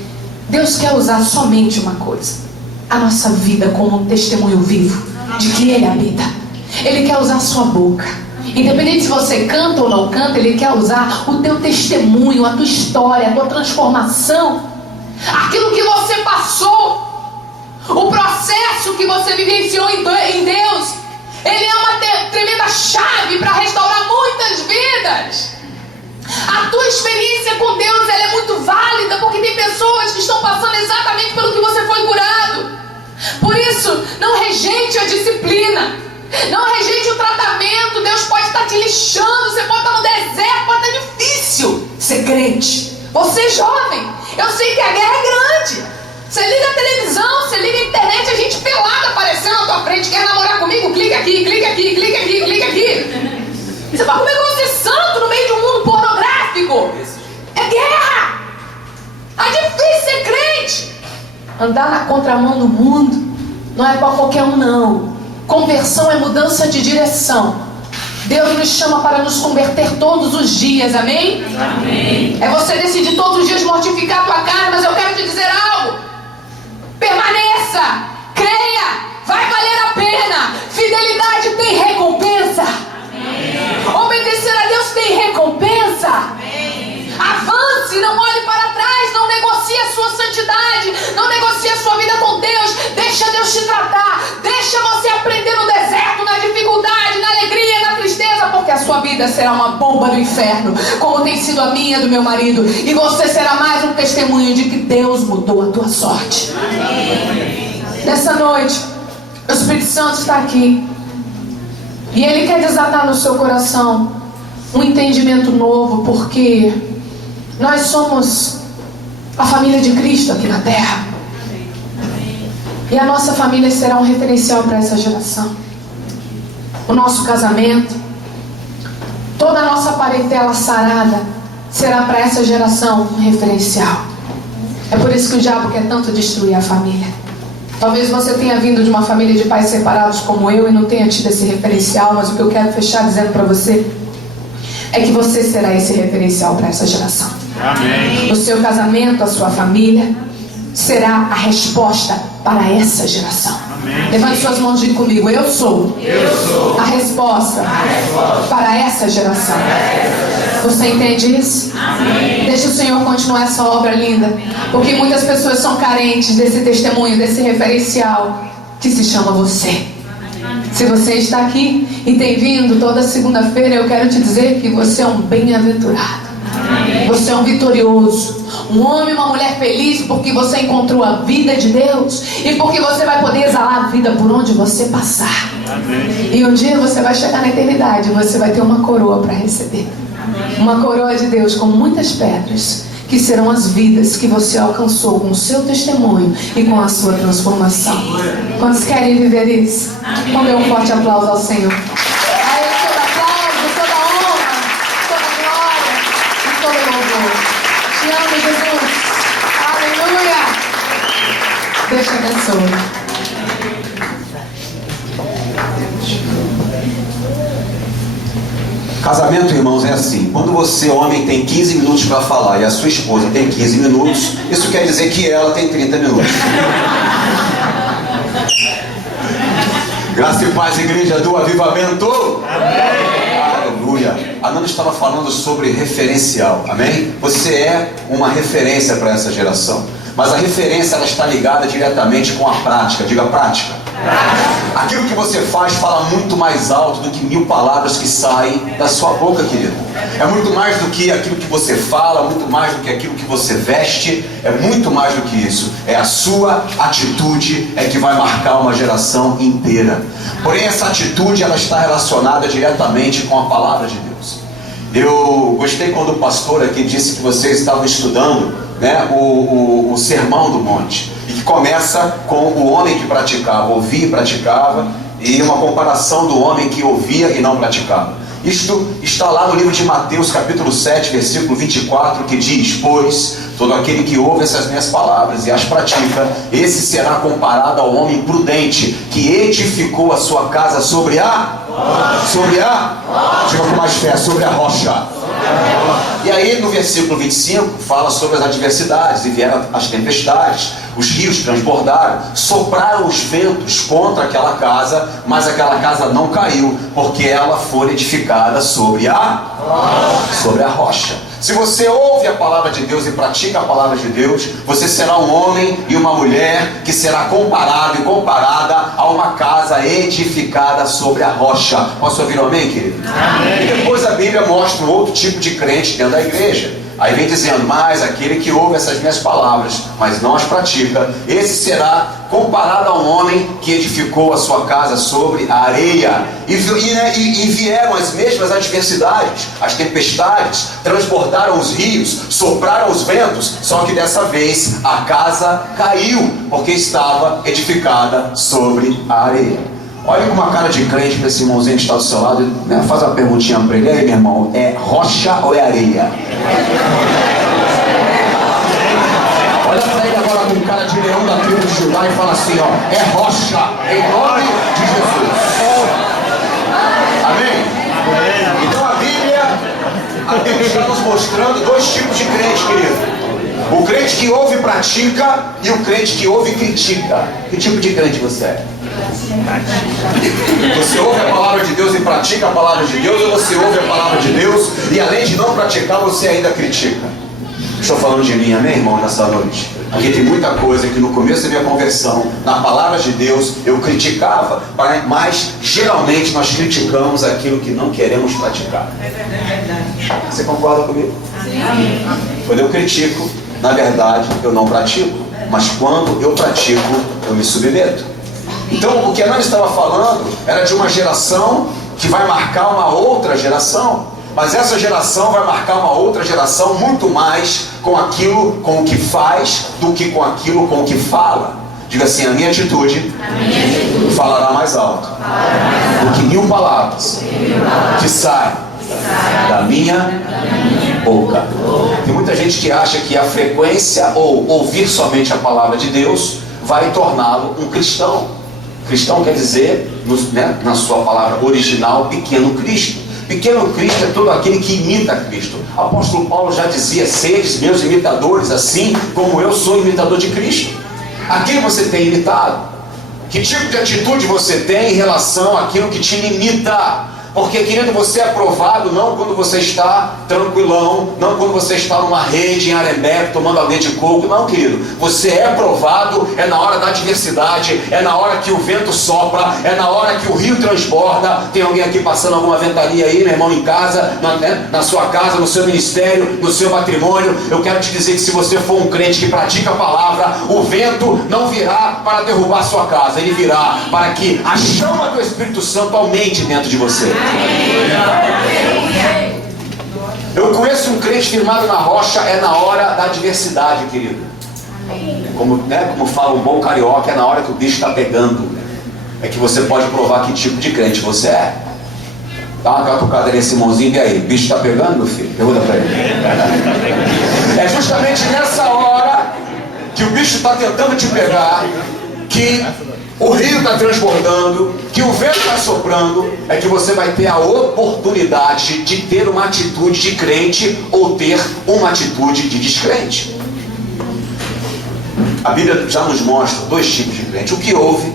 Deus quer usar somente uma coisa: a nossa vida como um testemunho vivo de que ele habita. Ele quer usar a sua boca. Independente se você canta ou não canta, Ele quer usar o teu testemunho, a tua história, a tua transformação, aquilo que você passou, o processo que você vivenciou em Deus. Ele é uma tremenda chave para restaurar muitas vidas. A tua experiência com Deus, ela é muito válida, porque tem pessoas que estão passando exatamente pelo que você foi curado. Por isso, não rejeite a disciplina. Não rejeite o tratamento. Deus pode estar te lixando. Você pode estar no deserto, pode estar difícil ser crente. Você jovem, eu sei que a guerra é grande. Você liga a televisão, você liga a internet, a gente pelada aparecendo na tua frente. Quer namorar comigo? Clica aqui, clica aqui, clica aqui, clica aqui. Você fala, como é que eu vou ser santo no meio de um mundo pornográfico? É guerra. É difícil ser crente. Andar na contramão do mundo não é para qualquer um, não. Conversão é mudança de direção. Deus nos chama para nos converter todos os dias, amém? Amém. É você decidir todos os dias mortificar a tua carne, mas eu quero te dizer algo. Permaneça, creia, vai valer a pena. Fidelidade tem recompensa. Amém. Obedecer a Deus tem recompensa. Amém. Avance, não olhe para trás, não negocie a sua santidade, não negocie a sua vida com Deus. Deixa Deus te tratar, deixa você aprender no deserto, na dificuldade, na alegria, na tristeza, porque a sua vida será uma bomba do inferno, como tem sido a minha, do meu marido, e você será mais um testemunho de que Deus mudou a tua sorte. Amém. Nessa noite, o Espírito Santo está aqui, e Ele quer desatar no seu coração um entendimento novo, porque nós somos a família de Cristo aqui na terra. E a nossa família será um referencial para essa geração. O nosso casamento, toda a nossa parentela sarada, será para essa geração um referencial. É por isso que o diabo quer tanto destruir a família. Talvez você tenha vindo de uma família de pais separados como eu e não tenha tido esse referencial, mas o que eu quero fechar dizendo para você é que você será esse referencial para essa geração. Amém. O seu casamento, a sua família, será a resposta para essa geração. Amém. Levante suas mãos e diga comigo: eu sou a resposta para essa geração. Você entende isso? Amém. Deixa o Senhor continuar essa obra linda, porque muitas pessoas são carentes desse testemunho, desse referencial que se chama você. Se você está aqui e tem vindo toda segunda-feira, eu quero te dizer que você é um bem-aventurado. Você é um vitorioso, um homem e uma mulher feliz, porque você encontrou a vida de Deus e porque você vai poder exalar a vida por onde você passar. Amém. E um dia você vai chegar na eternidade e você vai ter uma coroa para receber. Uma coroa de Deus com muitas pedras, que serão as vidas que você alcançou com o seu testemunho e com a sua transformação. Quantos querem viver isso? Vamos dar um forte aplauso ao Senhor. A Ele todo aplauso, toda honra, toda glória e todo louvor. Te amo, Jesus. Aleluia. Deus te abençoe. Casamento, irmãos, é assim. Quando você, homem, tem 15 minutos para falar e a sua esposa tem 15 minutos, isso quer dizer que ela tem 30 minutos. Graça e paz, igreja do avivamento. Amém. Aleluia. A Nanda estava falando sobre referencial. Amém? Você é uma referência para essa geração. Mas a referência, ela está ligada diretamente com a prática. Diga prática. Aquilo que você faz fala muito mais alto do que 1000 palavras que saem da sua boca, querido. É muito mais do que aquilo que você fala, muito mais do que aquilo que você veste. É muito mais do que isso. É a sua atitude é que vai marcar uma geração inteira. Porém, essa atitude, ela está relacionada diretamente com a palavra de Deus. Eu gostei quando o pastor aqui disse que vocês estavam estudando, né, o Sermão do Monte, e que começa com o homem que praticava, ouvia e praticava, e uma comparação do homem que ouvia e não praticava. Isto está lá no livro de Mateus, capítulo 7, versículo 24, que diz: pois todo aquele que ouve essas minhas palavras e as pratica, esse será comparado ao homem prudente que edificou a sua casa sobre a diga com mais fé, sobre a rocha. E aí no versículo 25 fala sobre as adversidades, e vieram as tempestades, os rios transbordaram, sopraram os ventos contra aquela casa, mas aquela casa não caiu, porque ela foi edificada sobre a rocha. Se você ouve a palavra de Deus e pratica a palavra de Deus, você será um homem e uma mulher que será comparado e comparada a uma casa edificada sobre a rocha. Posso ouvir um amém, querido? Amém. E depois a Bíblia mostra um outro tipo de crente dentro da igreja. Aí vem dizendo: mas aquele que ouve essas minhas palavras, mas não as pratica, esse será comparado a um homem que edificou a sua casa sobre a areia. E vieram as mesmas adversidades, as tempestades, transbordaram os rios, sopraram os ventos, só que dessa vez a casa caiu, porque estava edificada sobre a areia. Olha com uma cara de crente para esse irmãozinho que está do seu lado, né? Faz uma perguntinha para ele: aí, meu irmão, é rocha ou é areia? Olha para ele agora com cara de leão da tribo de Judá e fala assim: ó, é rocha, em nome de Jesus. Amém? Então a Bíblia está nos mostrando dois tipos de crente, querido. O crente que ouve e pratica, e o crente que ouve e critica. Que tipo de crente você é? Você ouve a palavra de Deus e pratica a palavra de Deus, ou você ouve a palavra de Deus e além de não praticar, você ainda critica? Estou falando de mim, amém, irmão, nessa noite? Porque tem muita coisa que no começo da minha conversão, na palavra de Deus, eu criticava, mas geralmente nós criticamos aquilo que não queremos praticar. Você concorda comigo? Sim. Quando eu critico, na verdade, eu não pratico, mas quando eu pratico, eu me submeto. Então, o que a Nanda estava falando era de uma geração que vai marcar uma outra geração. Mas essa geração vai marcar uma outra geração muito mais com aquilo, com o que faz, do que com aquilo, com o que fala. Diga assim: a minha atitude falará mais alto do que 1000 palavras que saem da minha boca. Tem muita gente que acha que a frequência ou ouvir somente a palavra de Deus vai torná-lo um cristão. Cristão quer dizer, na sua palavra original, pequeno Cristo. Pequeno Cristo é todo aquele que imita Cristo. O apóstolo Paulo já dizia: seres meus imitadores, assim como eu sou imitador de Cristo. A quem você tem imitado? Que tipo de atitude você tem em relação àquilo que te limita? Porque, querido, você é aprovado não quando você está tranquilão, não quando você está numa rede em Arembepe tomando água de coco, não, querido. Você é aprovado é na hora da adversidade, é na hora que o vento sopra, é na hora que o rio transborda. Tem alguém aqui passando alguma ventania aí, meu irmão, em casa, na sua casa, no seu ministério, no seu matrimônio? Eu quero te dizer que se você for um crente que pratica a palavra, o vento não virá para derrubar a sua casa, ele virá para que a chama do Espírito Santo aumente dentro de você. Eu conheço um crente firmado na rocha é na hora da adversidade, querido. Como fala um bom carioca, é na hora que o bicho está pegando. É que você pode provar que tipo de crente você é. Dá uma catucada nesse irmãozinho, e aí, o bicho está pegando, meu filho? Pergunta para ele. É justamente nessa hora que o bicho está tentando te pegar, que o rio está transbordando, que o vento está soprando, é que você vai ter a oportunidade de ter uma atitude de crente ou ter uma atitude de descrente. A Bíblia já nos mostra 2 tipos de crente: o que ouve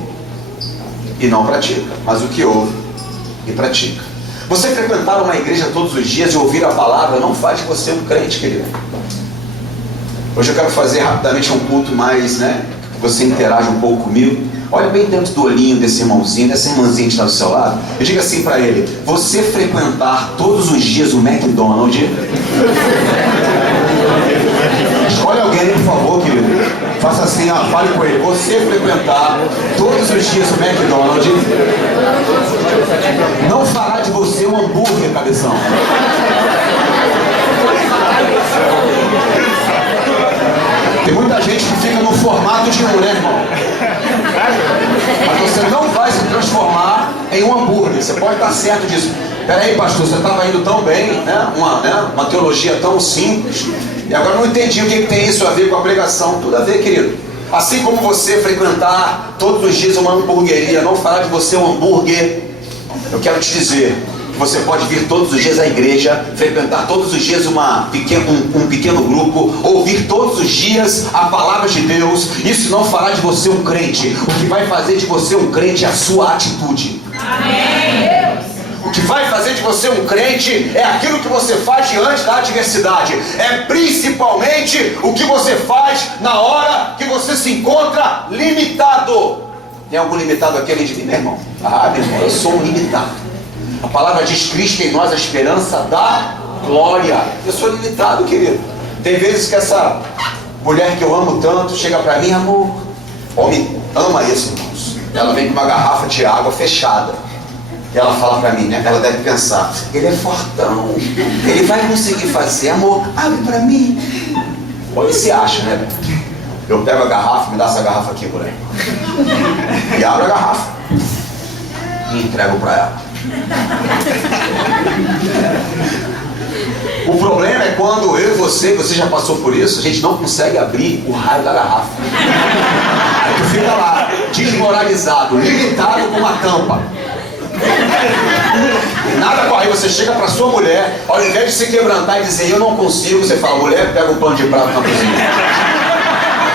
e não pratica, mas o que ouve e pratica. Você frequentar uma igreja todos os dias e ouvir a palavra não faz de você um crente, querido. Hoje eu quero fazer rapidamente um culto mais, que você interaja um pouco comigo. Olha bem dentro do olhinho desse irmãozinho, dessa irmãzinha que está do seu lado, e diga assim para ele: você frequentar todos os dias o McDonald's? Escolhe alguém, por favor, querido. Faça assim, fale com ele: você frequentar todos os dias o McDonald's não fará de você um hambúrguer, cabeção. Tem muita gente que fica no formato de um, irmão? Mas você não vai se transformar em um hambúrguer. Você pode estar certo disso. Peraí, pastor, você estava indo tão bem, uma teologia tão simples, e agora não entendi o que tem isso a ver com a pregação. Tudo a ver, querido. Assim como você frequentar todos os dias uma hamburgueria não fará de você um hambúrguer, eu quero te dizer: você pode vir todos os dias à igreja, frequentar todos os dias um pequeno grupo, ouvir todos os dias a palavra de Deus. Isso não fará de você um crente. O que vai fazer de você um crente é a sua atitude. Amém. O que vai fazer de você um crente é aquilo que você faz diante da adversidade. É principalmente o que você faz na hora que você se encontra limitado. Tem algum limitado aqui além de mim, meu irmão? Meu irmão, eu sou um limitado. A palavra diz: Cristo em nós a esperança da glória. Eu sou limitado, querido. Tem vezes que essa mulher que eu amo tanto chega para mim: amor, homem ama isso, irmãos. Ela vem com uma garrafa de água fechada. E ela fala para mim, ela deve pensar: ele é fortão, ele vai conseguir fazer. Amor, abre para mim. Onde se acha, né? Eu pego a garrafa, me dá essa garrafa aqui, por aí. E abro a garrafa e entrego para ela. O problema é quando eu e você já passou por isso, a gente não consegue abrir o raio da garrafa. Aí tu fica lá, desmoralizado, limitado com uma tampa. Nada corre, você chega pra sua mulher, ao invés de se quebrantar e dizer: eu não consigo, você fala: mulher, pega um pano de prato na cozinha.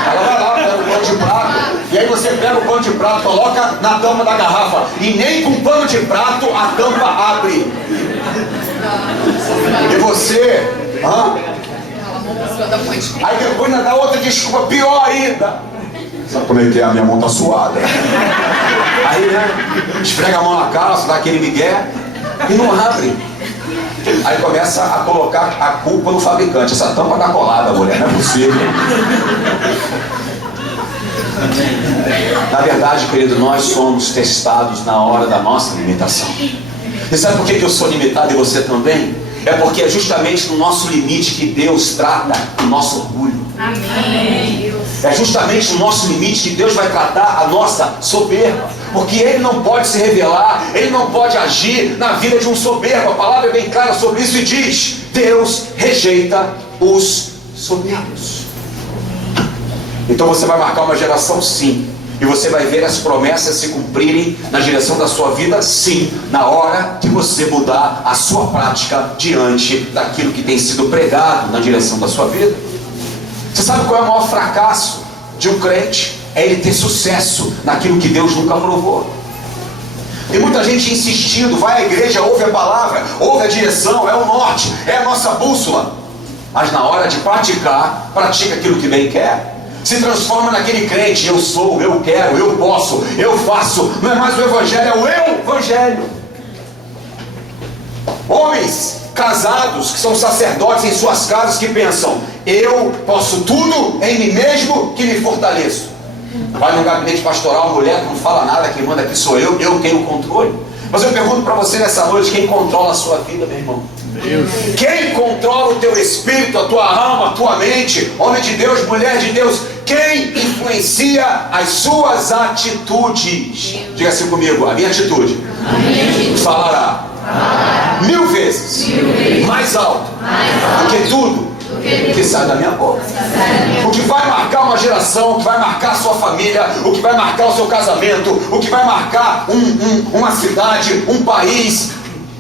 Ela vai lá, pega o pano de prato, e aí você pega o pano de prato, coloca na tampa da garrafa, e nem com pano de prato a tampa abre. E você, aí depois ainda dá outra desculpa, pior ainda. Sabe como é que é? A minha mão tá suada. Aí, esfrega a mão na calça, dá aquele migué e não abre. Aí começa a colocar a culpa no fabricante. Essa tampa tá colada, mulher, não é possível. Na verdade, querido, nós somos testados na hora da nossa limitação. E sabe por que eu sou limitado e você também? É porque é justamente no nosso limite que Deus trata o nosso orgulho. Amém. É justamente no nosso limite que Deus vai tratar a nossa soberba. Porque Ele não pode se revelar, Ele não pode agir na vida de um soberbo. A palavra é bem clara sobre isso e diz: Deus rejeita os soberbos. Então você vai marcar uma geração, sim. E você vai ver as promessas se cumprirem na direção da sua vida, sim, na hora que você mudar a sua prática diante daquilo que tem sido pregado na direção da sua vida. Você sabe qual é o maior fracasso de um crente? É ele ter sucesso naquilo que Deus nunca aprovou. Tem muita gente insistindo, vai à igreja, ouve a palavra, ouve a direção, é o norte, é a nossa bússola. Mas na hora de praticar, pratica aquilo que bem quer. Se transforma naquele crente: eu sou, eu quero, eu posso, eu faço. Não é mais o evangelho, é o eu evangelho. Homens casados que são sacerdotes em suas casas que pensam: eu posso tudo em mim mesmo que me fortaleço. Vai no gabinete pastoral, mulher não fala nada, quem manda aqui sou eu tenho o controle. Mas eu pergunto para você nessa noite: quem controla a sua vida, meu irmão? Deus. Quem controla o teu espírito, a tua alma, a tua mente? Homem de Deus, mulher de Deus, quem influencia as suas atitudes? Diga assim comigo: a minha atitude falará 1000 vezes mais alto do que tudo que sai da minha boca. O que vai marcar uma geração, o que vai marcar a sua família, o que vai marcar o seu casamento, o que vai marcar uma cidade, um país,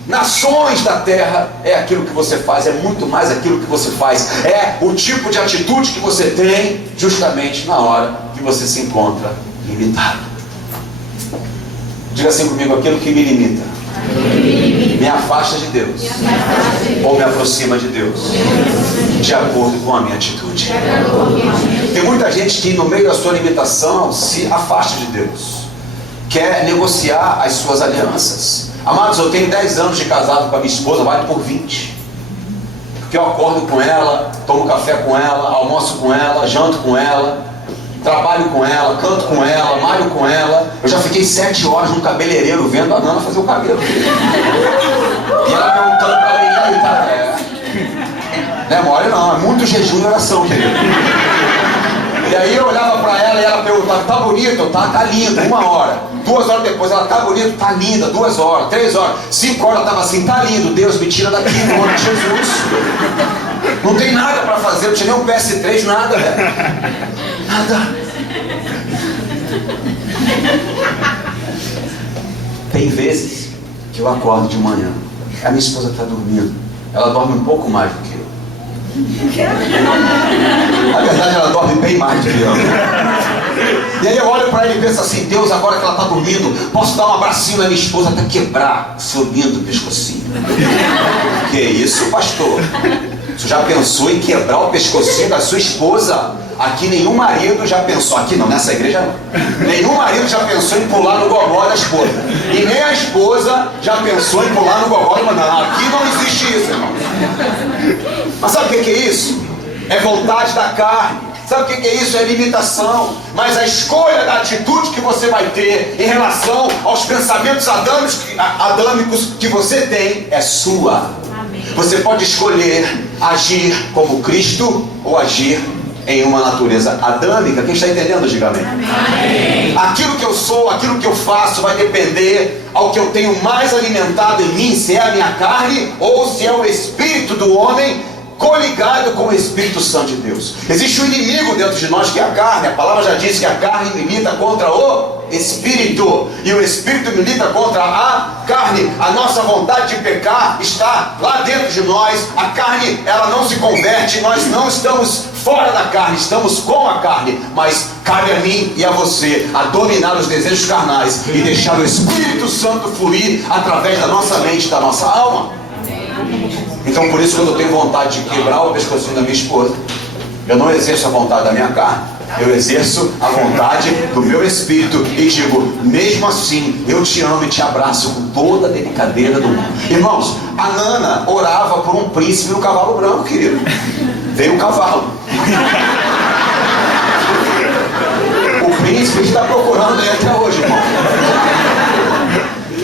nações da terra, é aquilo que você faz. É muito mais aquilo que você faz. É o tipo de atitude que você tem justamente na hora que você se encontra limitado. Diga assim comigo: aquilo que me limita me afasta de Deus ou me aproxima de Deus, de acordo com a minha atitude. Tem muita gente que no meio da sua limitação se afasta de Deus, quer negociar as suas alianças. Amados, eu tenho 10 anos de casado com a minha esposa, vale por 20. Porque eu acordo com ela, tomo café com ela, almoço com ela, janto com ela, trabalho com ela, canto com ela, malho com ela. Eu já fiquei 7 horas no cabeleireiro vendo a Nana fazer o cabelo. E ela perguntando para mim: aí, tá? Não é mole não, é muito jejum e oração, querido. E aí eu olhava para ela e ela perguntava: tá bonito? Tá lindo. 1 hora. 2 horas depois ela: tá bonito? Tá linda. 2 horas, 3 horas, 5 horas ela tava assim: tá lindo. Deus, me tira daqui, em nome de Jesus. Não tem nada para fazer, não tinha nem um PS3, nada, velho. Nada. Tem vezes que eu acordo de manhã, a minha esposa está dormindo, ela dorme um pouco mais do que eu. Na verdade, ela dorme bem mais do que eu. E aí eu olho para ela e penso assim: Deus, agora que ela está dormindo, posso dar um abracinho na minha esposa até quebrar o seu lindo pescocinho. Que isso, pastor? Você já pensou em quebrar o pescocinho da sua esposa? Aqui nenhum marido já pensou, aqui não, nessa igreja não. Nenhum marido já pensou em pular no gogó da esposa. E nem a esposa já pensou em pular no gogó da mulher. Não, aqui não existe isso, irmão. Mas sabe o que é isso? É vontade da carne. Sabe o que é isso? É limitação. Mas a escolha da atitude que você vai ter em relação aos pensamentos adâmicos que você tem é sua. Você pode escolher agir como Cristo ou agir em uma natureza adâmica. Quem está entendendo, diga amém. Amém. Aquilo que eu sou, aquilo que eu faço vai depender ao que eu tenho mais alimentado em mim, se é a minha carne ou se é o espírito do homem coligado com o Espírito Santo de Deus. Existe um inimigo dentro de nós que é a carne. A palavra já diz que a carne milita contra o Espírito e o Espírito milita contra a carne. A nossa vontade de pecar está lá dentro de nós. A carne, ela não se converte. Nós não estamos fora da carne, estamos com a carne. Mas cabe a mim e a você a dominar os desejos carnais e deixar o Espírito Santo fluir através da nossa mente, da nossa alma. Então por isso, quando eu tenho vontade de quebrar o pescocinho da minha esposa, eu não exerço a vontade da minha carne, eu exerço a vontade do meu espírito e digo: mesmo assim eu te amo e te abraço com toda a delicadeza do mundo. Irmãos, a Nana orava por um príncipe no cavalo branco, querido. Veio o cavalo. O príncipe está procurando ele até hoje, irmão.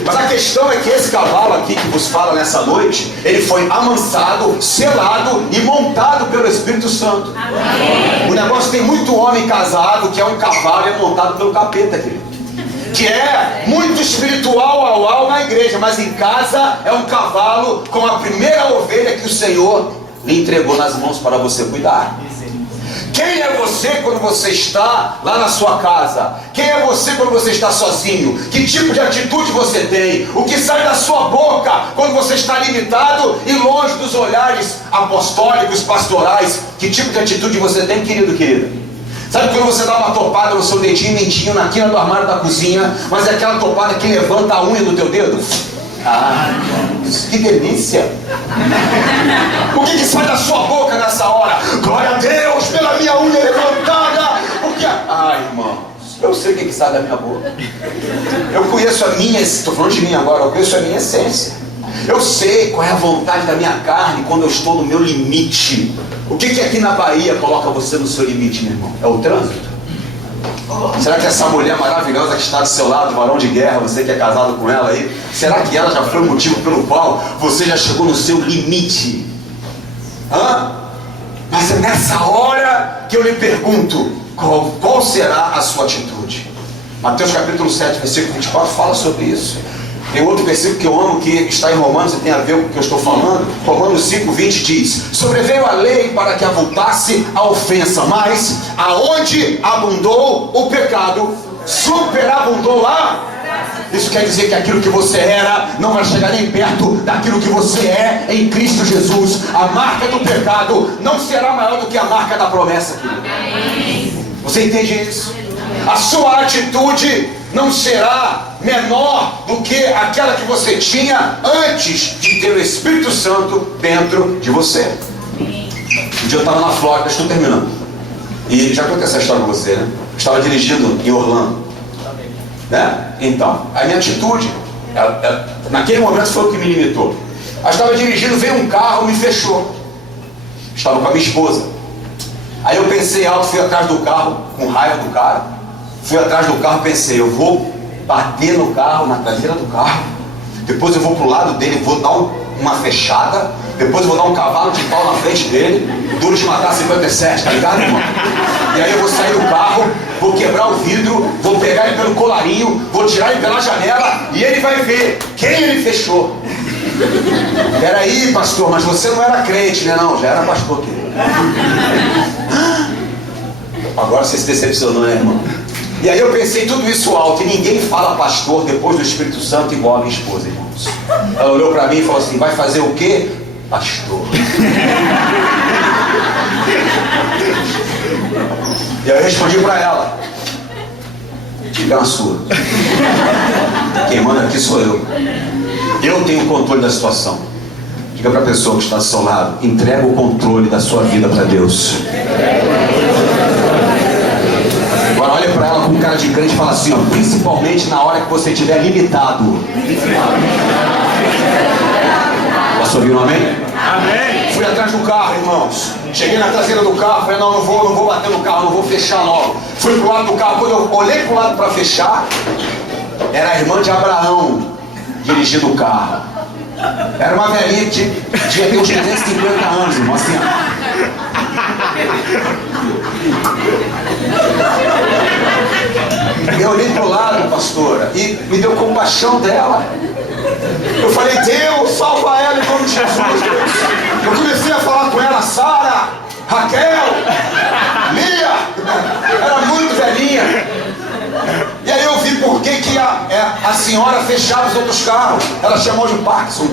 Mas a questão é que esse cavalo aqui que vos fala nessa noite, ele foi amansado, selado e montado pelo Espírito Santo. Amém. O negócio tem muito homem casado que é um cavalo e é montado pelo capeta, querido. Que é muito espiritual ao na igreja, mas em casa é um cavalo com a primeira ovelha que o Senhor lhe entregou nas mãos para você cuidar. Quem é você quando você está lá na sua casa? Quem é você quando você está sozinho? Que tipo de atitude você tem? O que sai da sua boca quando você está limitado e longe dos olhares apostólicos, pastorais? Que tipo de atitude você tem, querido, querida? Sabe quando você dá uma topada no seu dedinho mentinho na quina do armário da cozinha, mas é aquela topada que levanta a unha do teu dedo? Ah, que delícia! O que sai da sua boca nessa hora? Glória a Deus pela minha unha levantada! Porque, irmãos, eu sei o que sai da minha boca. Eu conheço a minha, estou falando de mim agora, eu conheço a minha essência. Eu sei qual é a vontade da minha carne quando eu estou no meu limite. O que aqui na Bahia coloca você no seu limite, meu irmão? É o trânsito? Será que essa mulher maravilhosa que está do seu lado, varão de guerra, você que é casado com ela aí, será que ela já foi o motivo pelo qual você já chegou no seu limite? Mas é nessa hora que eu lhe pergunto, qual será a sua atitude? Mateus capítulo 7, versículo 24 fala sobre isso. Tem outro versículo que eu amo, que está em Romanos e tem a ver com o que eu estou falando. Romanos 5:20 diz: sobreveio a lei para que avultasse a ofensa, mas aonde abundou o pecado, superabundou a... Isso quer dizer que aquilo que você era não vai chegar nem perto daquilo que você é em Cristo Jesus. A marca do pecado não será maior do que a marca da promessa, querido. Você entende isso? A sua atitude não será menor do que aquela que você tinha antes de ter o Espírito Santo dentro de você. Um dia eu estava na Flórida, estou terminando, e já contei essa história com você, né? Estava dirigindo em Orlando, né? Então, a minha atitude, naquele momento foi o que me limitou. Eu estava dirigindo, veio um carro, me fechou. Estava com a minha esposa. Aí eu pensei alto, fui atrás do carro, com raiva do cara. Fui atrás do carro, pensei, eu vou bater no carro, na traseira do carro, depois eu vou pro lado dele, vou dar uma fechada, depois eu vou dar um cavalo de pau na frente dele, duro de matar 57, tá ligado, irmão? E aí eu vou sair do carro, vou quebrar o vidro, vou pegar ele pelo colarinho, vou tirar ele pela janela e ele vai ver quem ele fechou. Peraí, pastor, mas você não era crente, né? Não, já era pastor, querido. Agora você se decepcionou, né, irmão? E aí eu pensei tudo isso alto, e ninguém fala pastor depois do Espírito Santo igual a minha esposa, irmãos. Ela olhou para mim e falou assim: vai fazer o quê? Pastor. E aí eu respondi para ela: fica na sua. Quem manda aqui sou eu. Eu tenho o controle da situação. Diga para a pessoa que está do seu lado: entrega o controle da sua vida para Deus. Agora olha para ela com cara de crente e fala assim, ó, principalmente na hora que você estiver limitado. Posso ouvir um amém? Amém. Fui atrás do carro, irmãos. Cheguei na traseira do carro, falei, não vou bater no carro, não vou fechar logo. Fui pro lado do carro, quando eu olhei pro lado para fechar, era a irmã de Abraão dirigindo o carro. Era uma velhinha que tinha uns 350 anos, irmão, assim, ó. Eu olhei pro lado, pastora, e me deu compaixão dela. Eu falei, Deus, salva ela em nome de Jesus, Deus. Eu comecei a falar com ela, Sara, Raquel, Lia. Era muito velhinha. E aí eu vi por que a senhora fechava os outros carros. Ela chamou de Parkinson.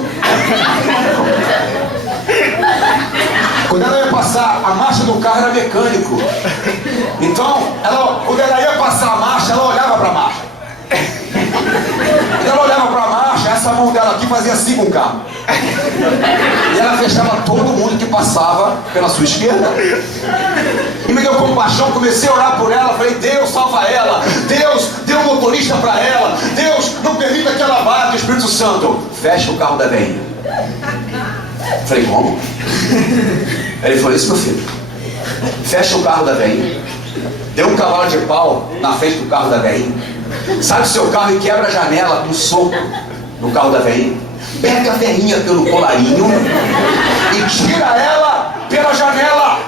Quando ela ia passar, a marcha do carro era mecânico. Então, quando ela ia passar a marcha, ela olhava para a marcha. Quando ela olhava para a marcha, essa mão dela aqui fazia assim com o carro. E ela fechava todo mundo que passava pela sua esquerda. E me deu compaixão, comecei a orar por ela. Falei, Deus, salva ela. Deus, dê um motorista para ela. Deus, não permita que ela bata. Espírito Santo, fecha o carro da velhinha. Falei, como? Ele falou, isso, meu filho. Fecha o carro da velhinha. Deu um cavalo de pau na frente do carro da velhinha. Sai do seu carro e quebra a janela com soco. no carro da velhinha, pega a velhinha pelo colarinho e tira ela pela janela.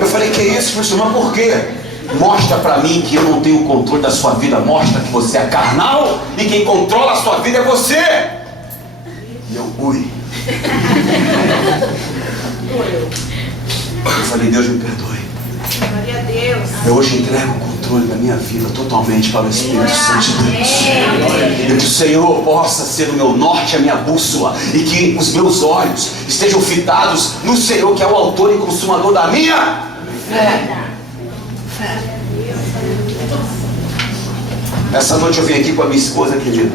Eu falei, que isso, professor? Mas por quê? Mostra pra mim que eu não tenho controle da sua vida. Mostra que você é carnal e quem controla a sua vida é você. E eu, ui. Eu falei, Deus me perdoe. Glória a Deus. Eu hoje entrego o controle da minha vida totalmente para o Espírito Santo de Deus. E que o Senhor possa ser o meu norte, a minha bússola, e que os meus olhos estejam fitados no Senhor, que é o autor e consumador da minha fé. Essa noite eu vim aqui com a minha esposa querida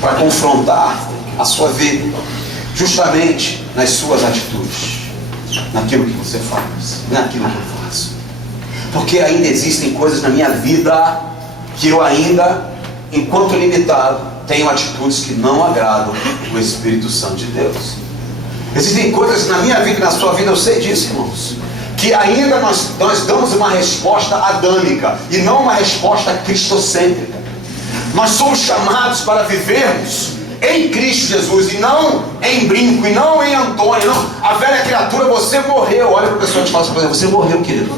para confrontar a sua vida justamente nas suas atitudes, naquilo que você faz, naquilo que eu faço. Porque ainda existem coisas na minha vida que eu ainda, enquanto limitado, tenho atitudes que não agradam o Espírito Santo de Deus. Existem coisas na minha vida e na sua vida, eu sei disso, irmãos, que ainda nós damos uma resposta adâmica e não uma resposta cristocêntrica. Nós somos chamados para vivermos em Cristo Jesus e não em Brinco e não em Antônio, não. A velha criatura, você morreu. Olha para a pessoa que fala assim, você morreu, querido.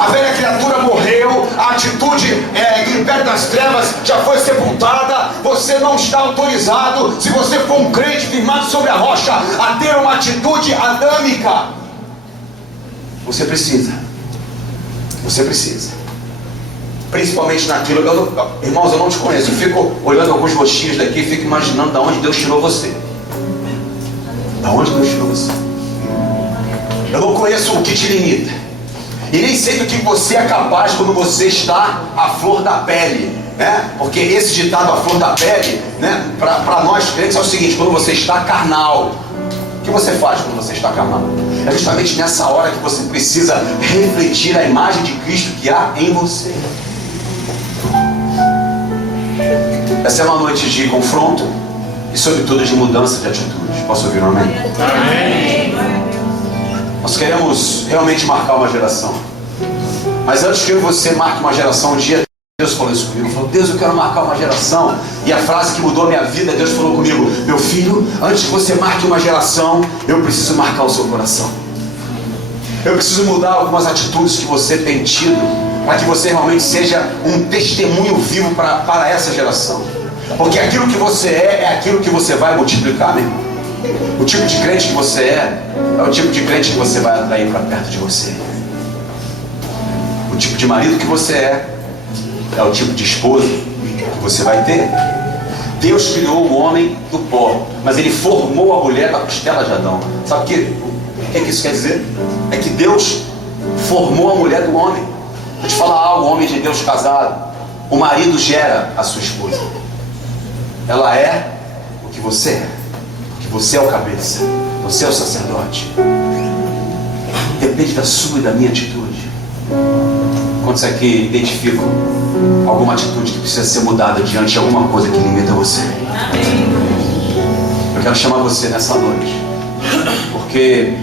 A velha criatura morreu, a atitude do império das trevas já foi sepultada. Você não está autorizado, se você for um crente firmado sobre a rocha, a ter uma atitude adâmica. Você precisa, principalmente naquilo, irmãos, eu não te conheço, eu fico olhando alguns rostinhos daqui e fico imaginando de onde Deus tirou você. Da onde Deus tirou você? Eu não conheço o que te limita, e nem sei do que você é capaz quando você está à flor da pele, né? Porque esse ditado, à flor da pele, né, para nós crentes é o seguinte: quando você está carnal, o que você faz quando você está carnal? É justamente nessa hora que você precisa refletir a imagem de Cristo que há em você. Essa é uma noite de confronto e, sobretudo, de mudança de atitude. Posso ouvir um amém? Amém. Nós queremos realmente marcar uma geração. Mas antes que eu e você marque uma geração, um dia Deus falou isso comigo. Falou, Deus, eu quero marcar uma geração. E a frase que mudou a minha vida, Deus falou comigo: meu filho, antes que você marque uma geração, eu preciso marcar o seu coração. Eu preciso mudar algumas atitudes que você tem tido, para que você realmente seja um testemunho vivo para essa geração. Porque aquilo que você é aquilo que você vai multiplicar, meu irmão. O tipo de crente que você é o tipo de crente que você vai atrair para perto de você. O tipo de marido que você é o tipo de esposa que você vai ter. Deus criou o homem do pó, mas Ele formou a mulher da costela de Adão. Sabe o que isso quer dizer? É que Deus formou a mulher do homem. Vou te falar algo, homem de Deus casado. O marido gera a sua esposa. Ela é o que você é. Porque você é o cabeça. Você é o sacerdote. Depende da sua e da minha atitude. Quantos aqui identificam alguma atitude que precisa ser mudada diante de alguma coisa que limita você? Eu quero chamar você nessa noite, porque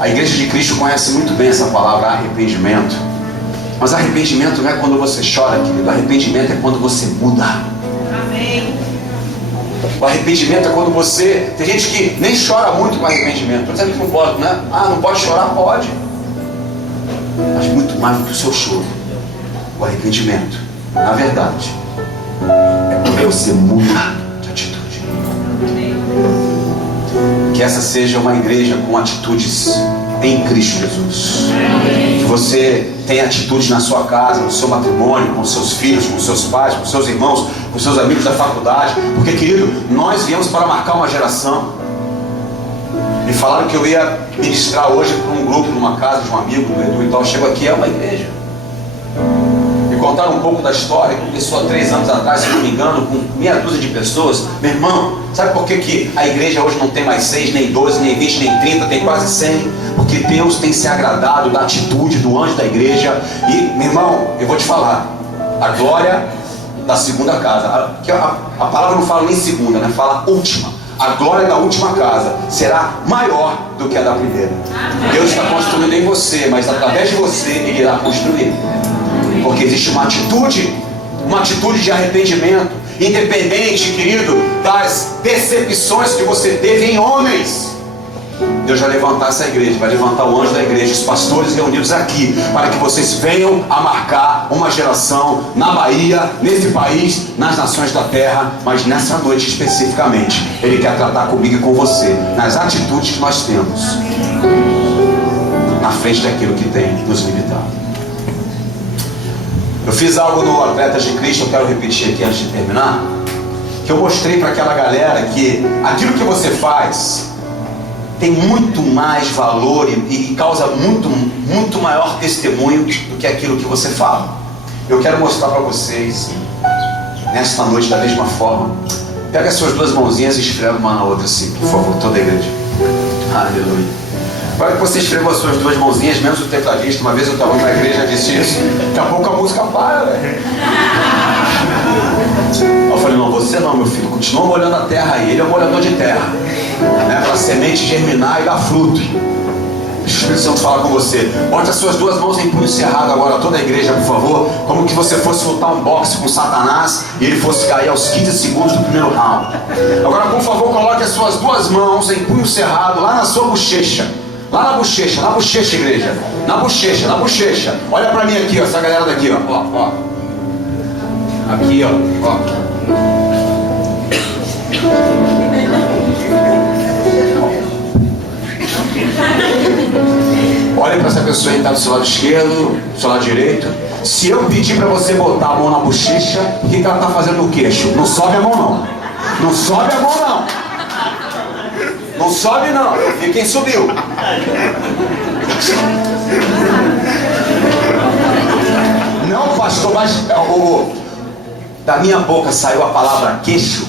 a Igreja de Cristo conhece muito bem essa palavra arrependimento. Mas arrependimento não é quando você chora, querido. Arrependimento é quando você muda. Amém. O arrependimento é quando você... Tem gente que nem chora muito com arrependimento. Estou dizendo que não pode, né? Ah, não pode chorar? Pode. Mas muito mais do que o seu choro. O arrependimento, na verdade, é quando você muda de atitude. Que essa seja uma igreja com atitudes em Cristo Jesus. Que você tenha atitudes na sua casa, no seu matrimônio, com seus filhos, com seus pais, com seus irmãos, com seus amigos da faculdade. Porque, querido, nós viemos para marcar uma geração. Me falaram que eu ia ministrar hoje para um grupo, numa casa de um amigo do Edu e tal. Chego aqui, é uma igreja. Me contaram um pouco da história, que começou há 3 anos atrás, se não me engano, com meia dúzia de pessoas. Meu irmão, sabe por que a igreja hoje não tem mais 6, nem 12, nem 20, nem 30, tem quase 100? Porque Deus tem se agradado da atitude do anjo da igreja. E, meu irmão, eu vou te falar, a glória da segunda casa, a palavra não fala nem segunda, né? Fala última. A glória da última casa será maior do que a da primeira. Deus está construindo em você, mas através de você Ele irá construir. Porque existe uma atitude uma atitude de arrependimento, independente, querido, das decepções que você teve em homens. Deus vai levantar essa igreja, vai levantar o anjo da igreja, os pastores reunidos aqui, para que vocês venham a marcar uma geração na Bahia, nesse país, nas nações da terra. Mas nessa noite especificamente, Ele quer tratar comigo e com você, nas atitudes que nós temos, na frente daquilo que tem nos limitado. Eu fiz algo no Atletas de Cristo, eu quero repetir aqui antes de terminar, que eu mostrei para aquela galera que aquilo que você faz tem muito mais valor e causa muito maior testemunho do que aquilo que você fala. Eu quero mostrar para vocês, nesta noite, da mesma forma. Pega as suas duas mãozinhas e esfrega uma na outra assim, por favor, toda a igreja. Aleluia. Agora que você esfregou as suas duas mãozinhas, menos o tecladista, uma vez eu estava na igreja e disse isso, daqui a pouco a música para, velho. Eu falei, não, você não, meu filho, continua molhando a terra aí, ele é um molhador de terra, né, para a semente germinar e dar fruto. Deixa o Espírito Santo falar com você. Bote as suas duas mãos em punho cerrado agora, toda a igreja, por favor, como que você fosse lutar um boxe com Satanás e ele fosse cair aos 15 segundos do primeiro round. Agora, por favor, coloque as suas duas mãos em punho cerrado lá na sua bochecha. Lá na bochecha, igreja. Na bochecha. Olha pra mim aqui, ó, essa galera daqui, ó. Aqui, ó. Olha para essa pessoa aí que está do seu lado esquerdo, do seu lado direito. Se eu pedir para você botar a mão na bochecha, o que ela está fazendo no queixo? Não sobe a mão não. Não sobe a mão não. Não sobe não. E quem subiu? Não, pastor, mas da minha boca saiu a palavra queixo?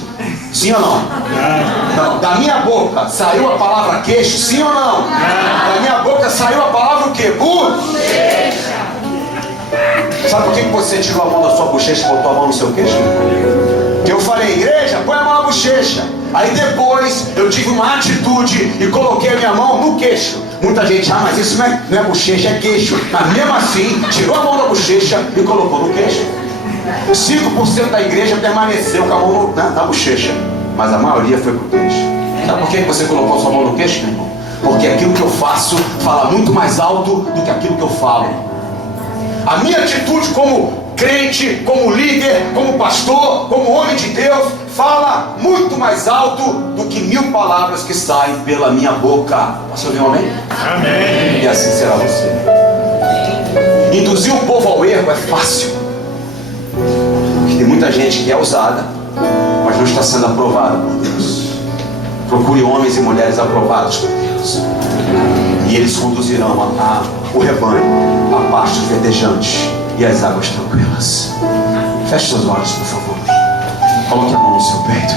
Sim ou não? Não. Da minha boca saiu a palavra queixo? Sim ou não? Da minha boca saiu a palavra o quê? Bochecha. Sabe por que você tirou a mão da sua bochecha e botou a mão no seu queixo? Que eu falei, igreja, põe a mão na bochecha. Aí depois eu tive uma atitude e coloquei a minha mão no queixo. Muita gente, mas isso não é bochecha, é queixo. Mas mesmo assim, tirou a mão da bochecha e colocou no queixo. 5% da igreja permaneceu com a mão na bochecha, mas a maioria foi pro queixo. Sabe por que você colocou sua mão no queixo, meu irmão? Porque aquilo que eu faço fala muito mais alto do que aquilo que eu falo. A minha atitude como crente, como líder, como pastor, como homem de Deus, fala muito mais alto do que 1000 palavras que saem pela minha boca. Posso ouvir um amém? Amém. E assim será você. Induzir o povo ao erro é fácil. Porque tem muita gente que é usada, mas não está sendo aprovada por Deus. Procure homens e mulheres aprovados por Deus, e eles conduzirão o rebanho a pastos verdejantes e as águas tranquilas. Feche seus olhos, por favor. Coloque a mão no seu peito.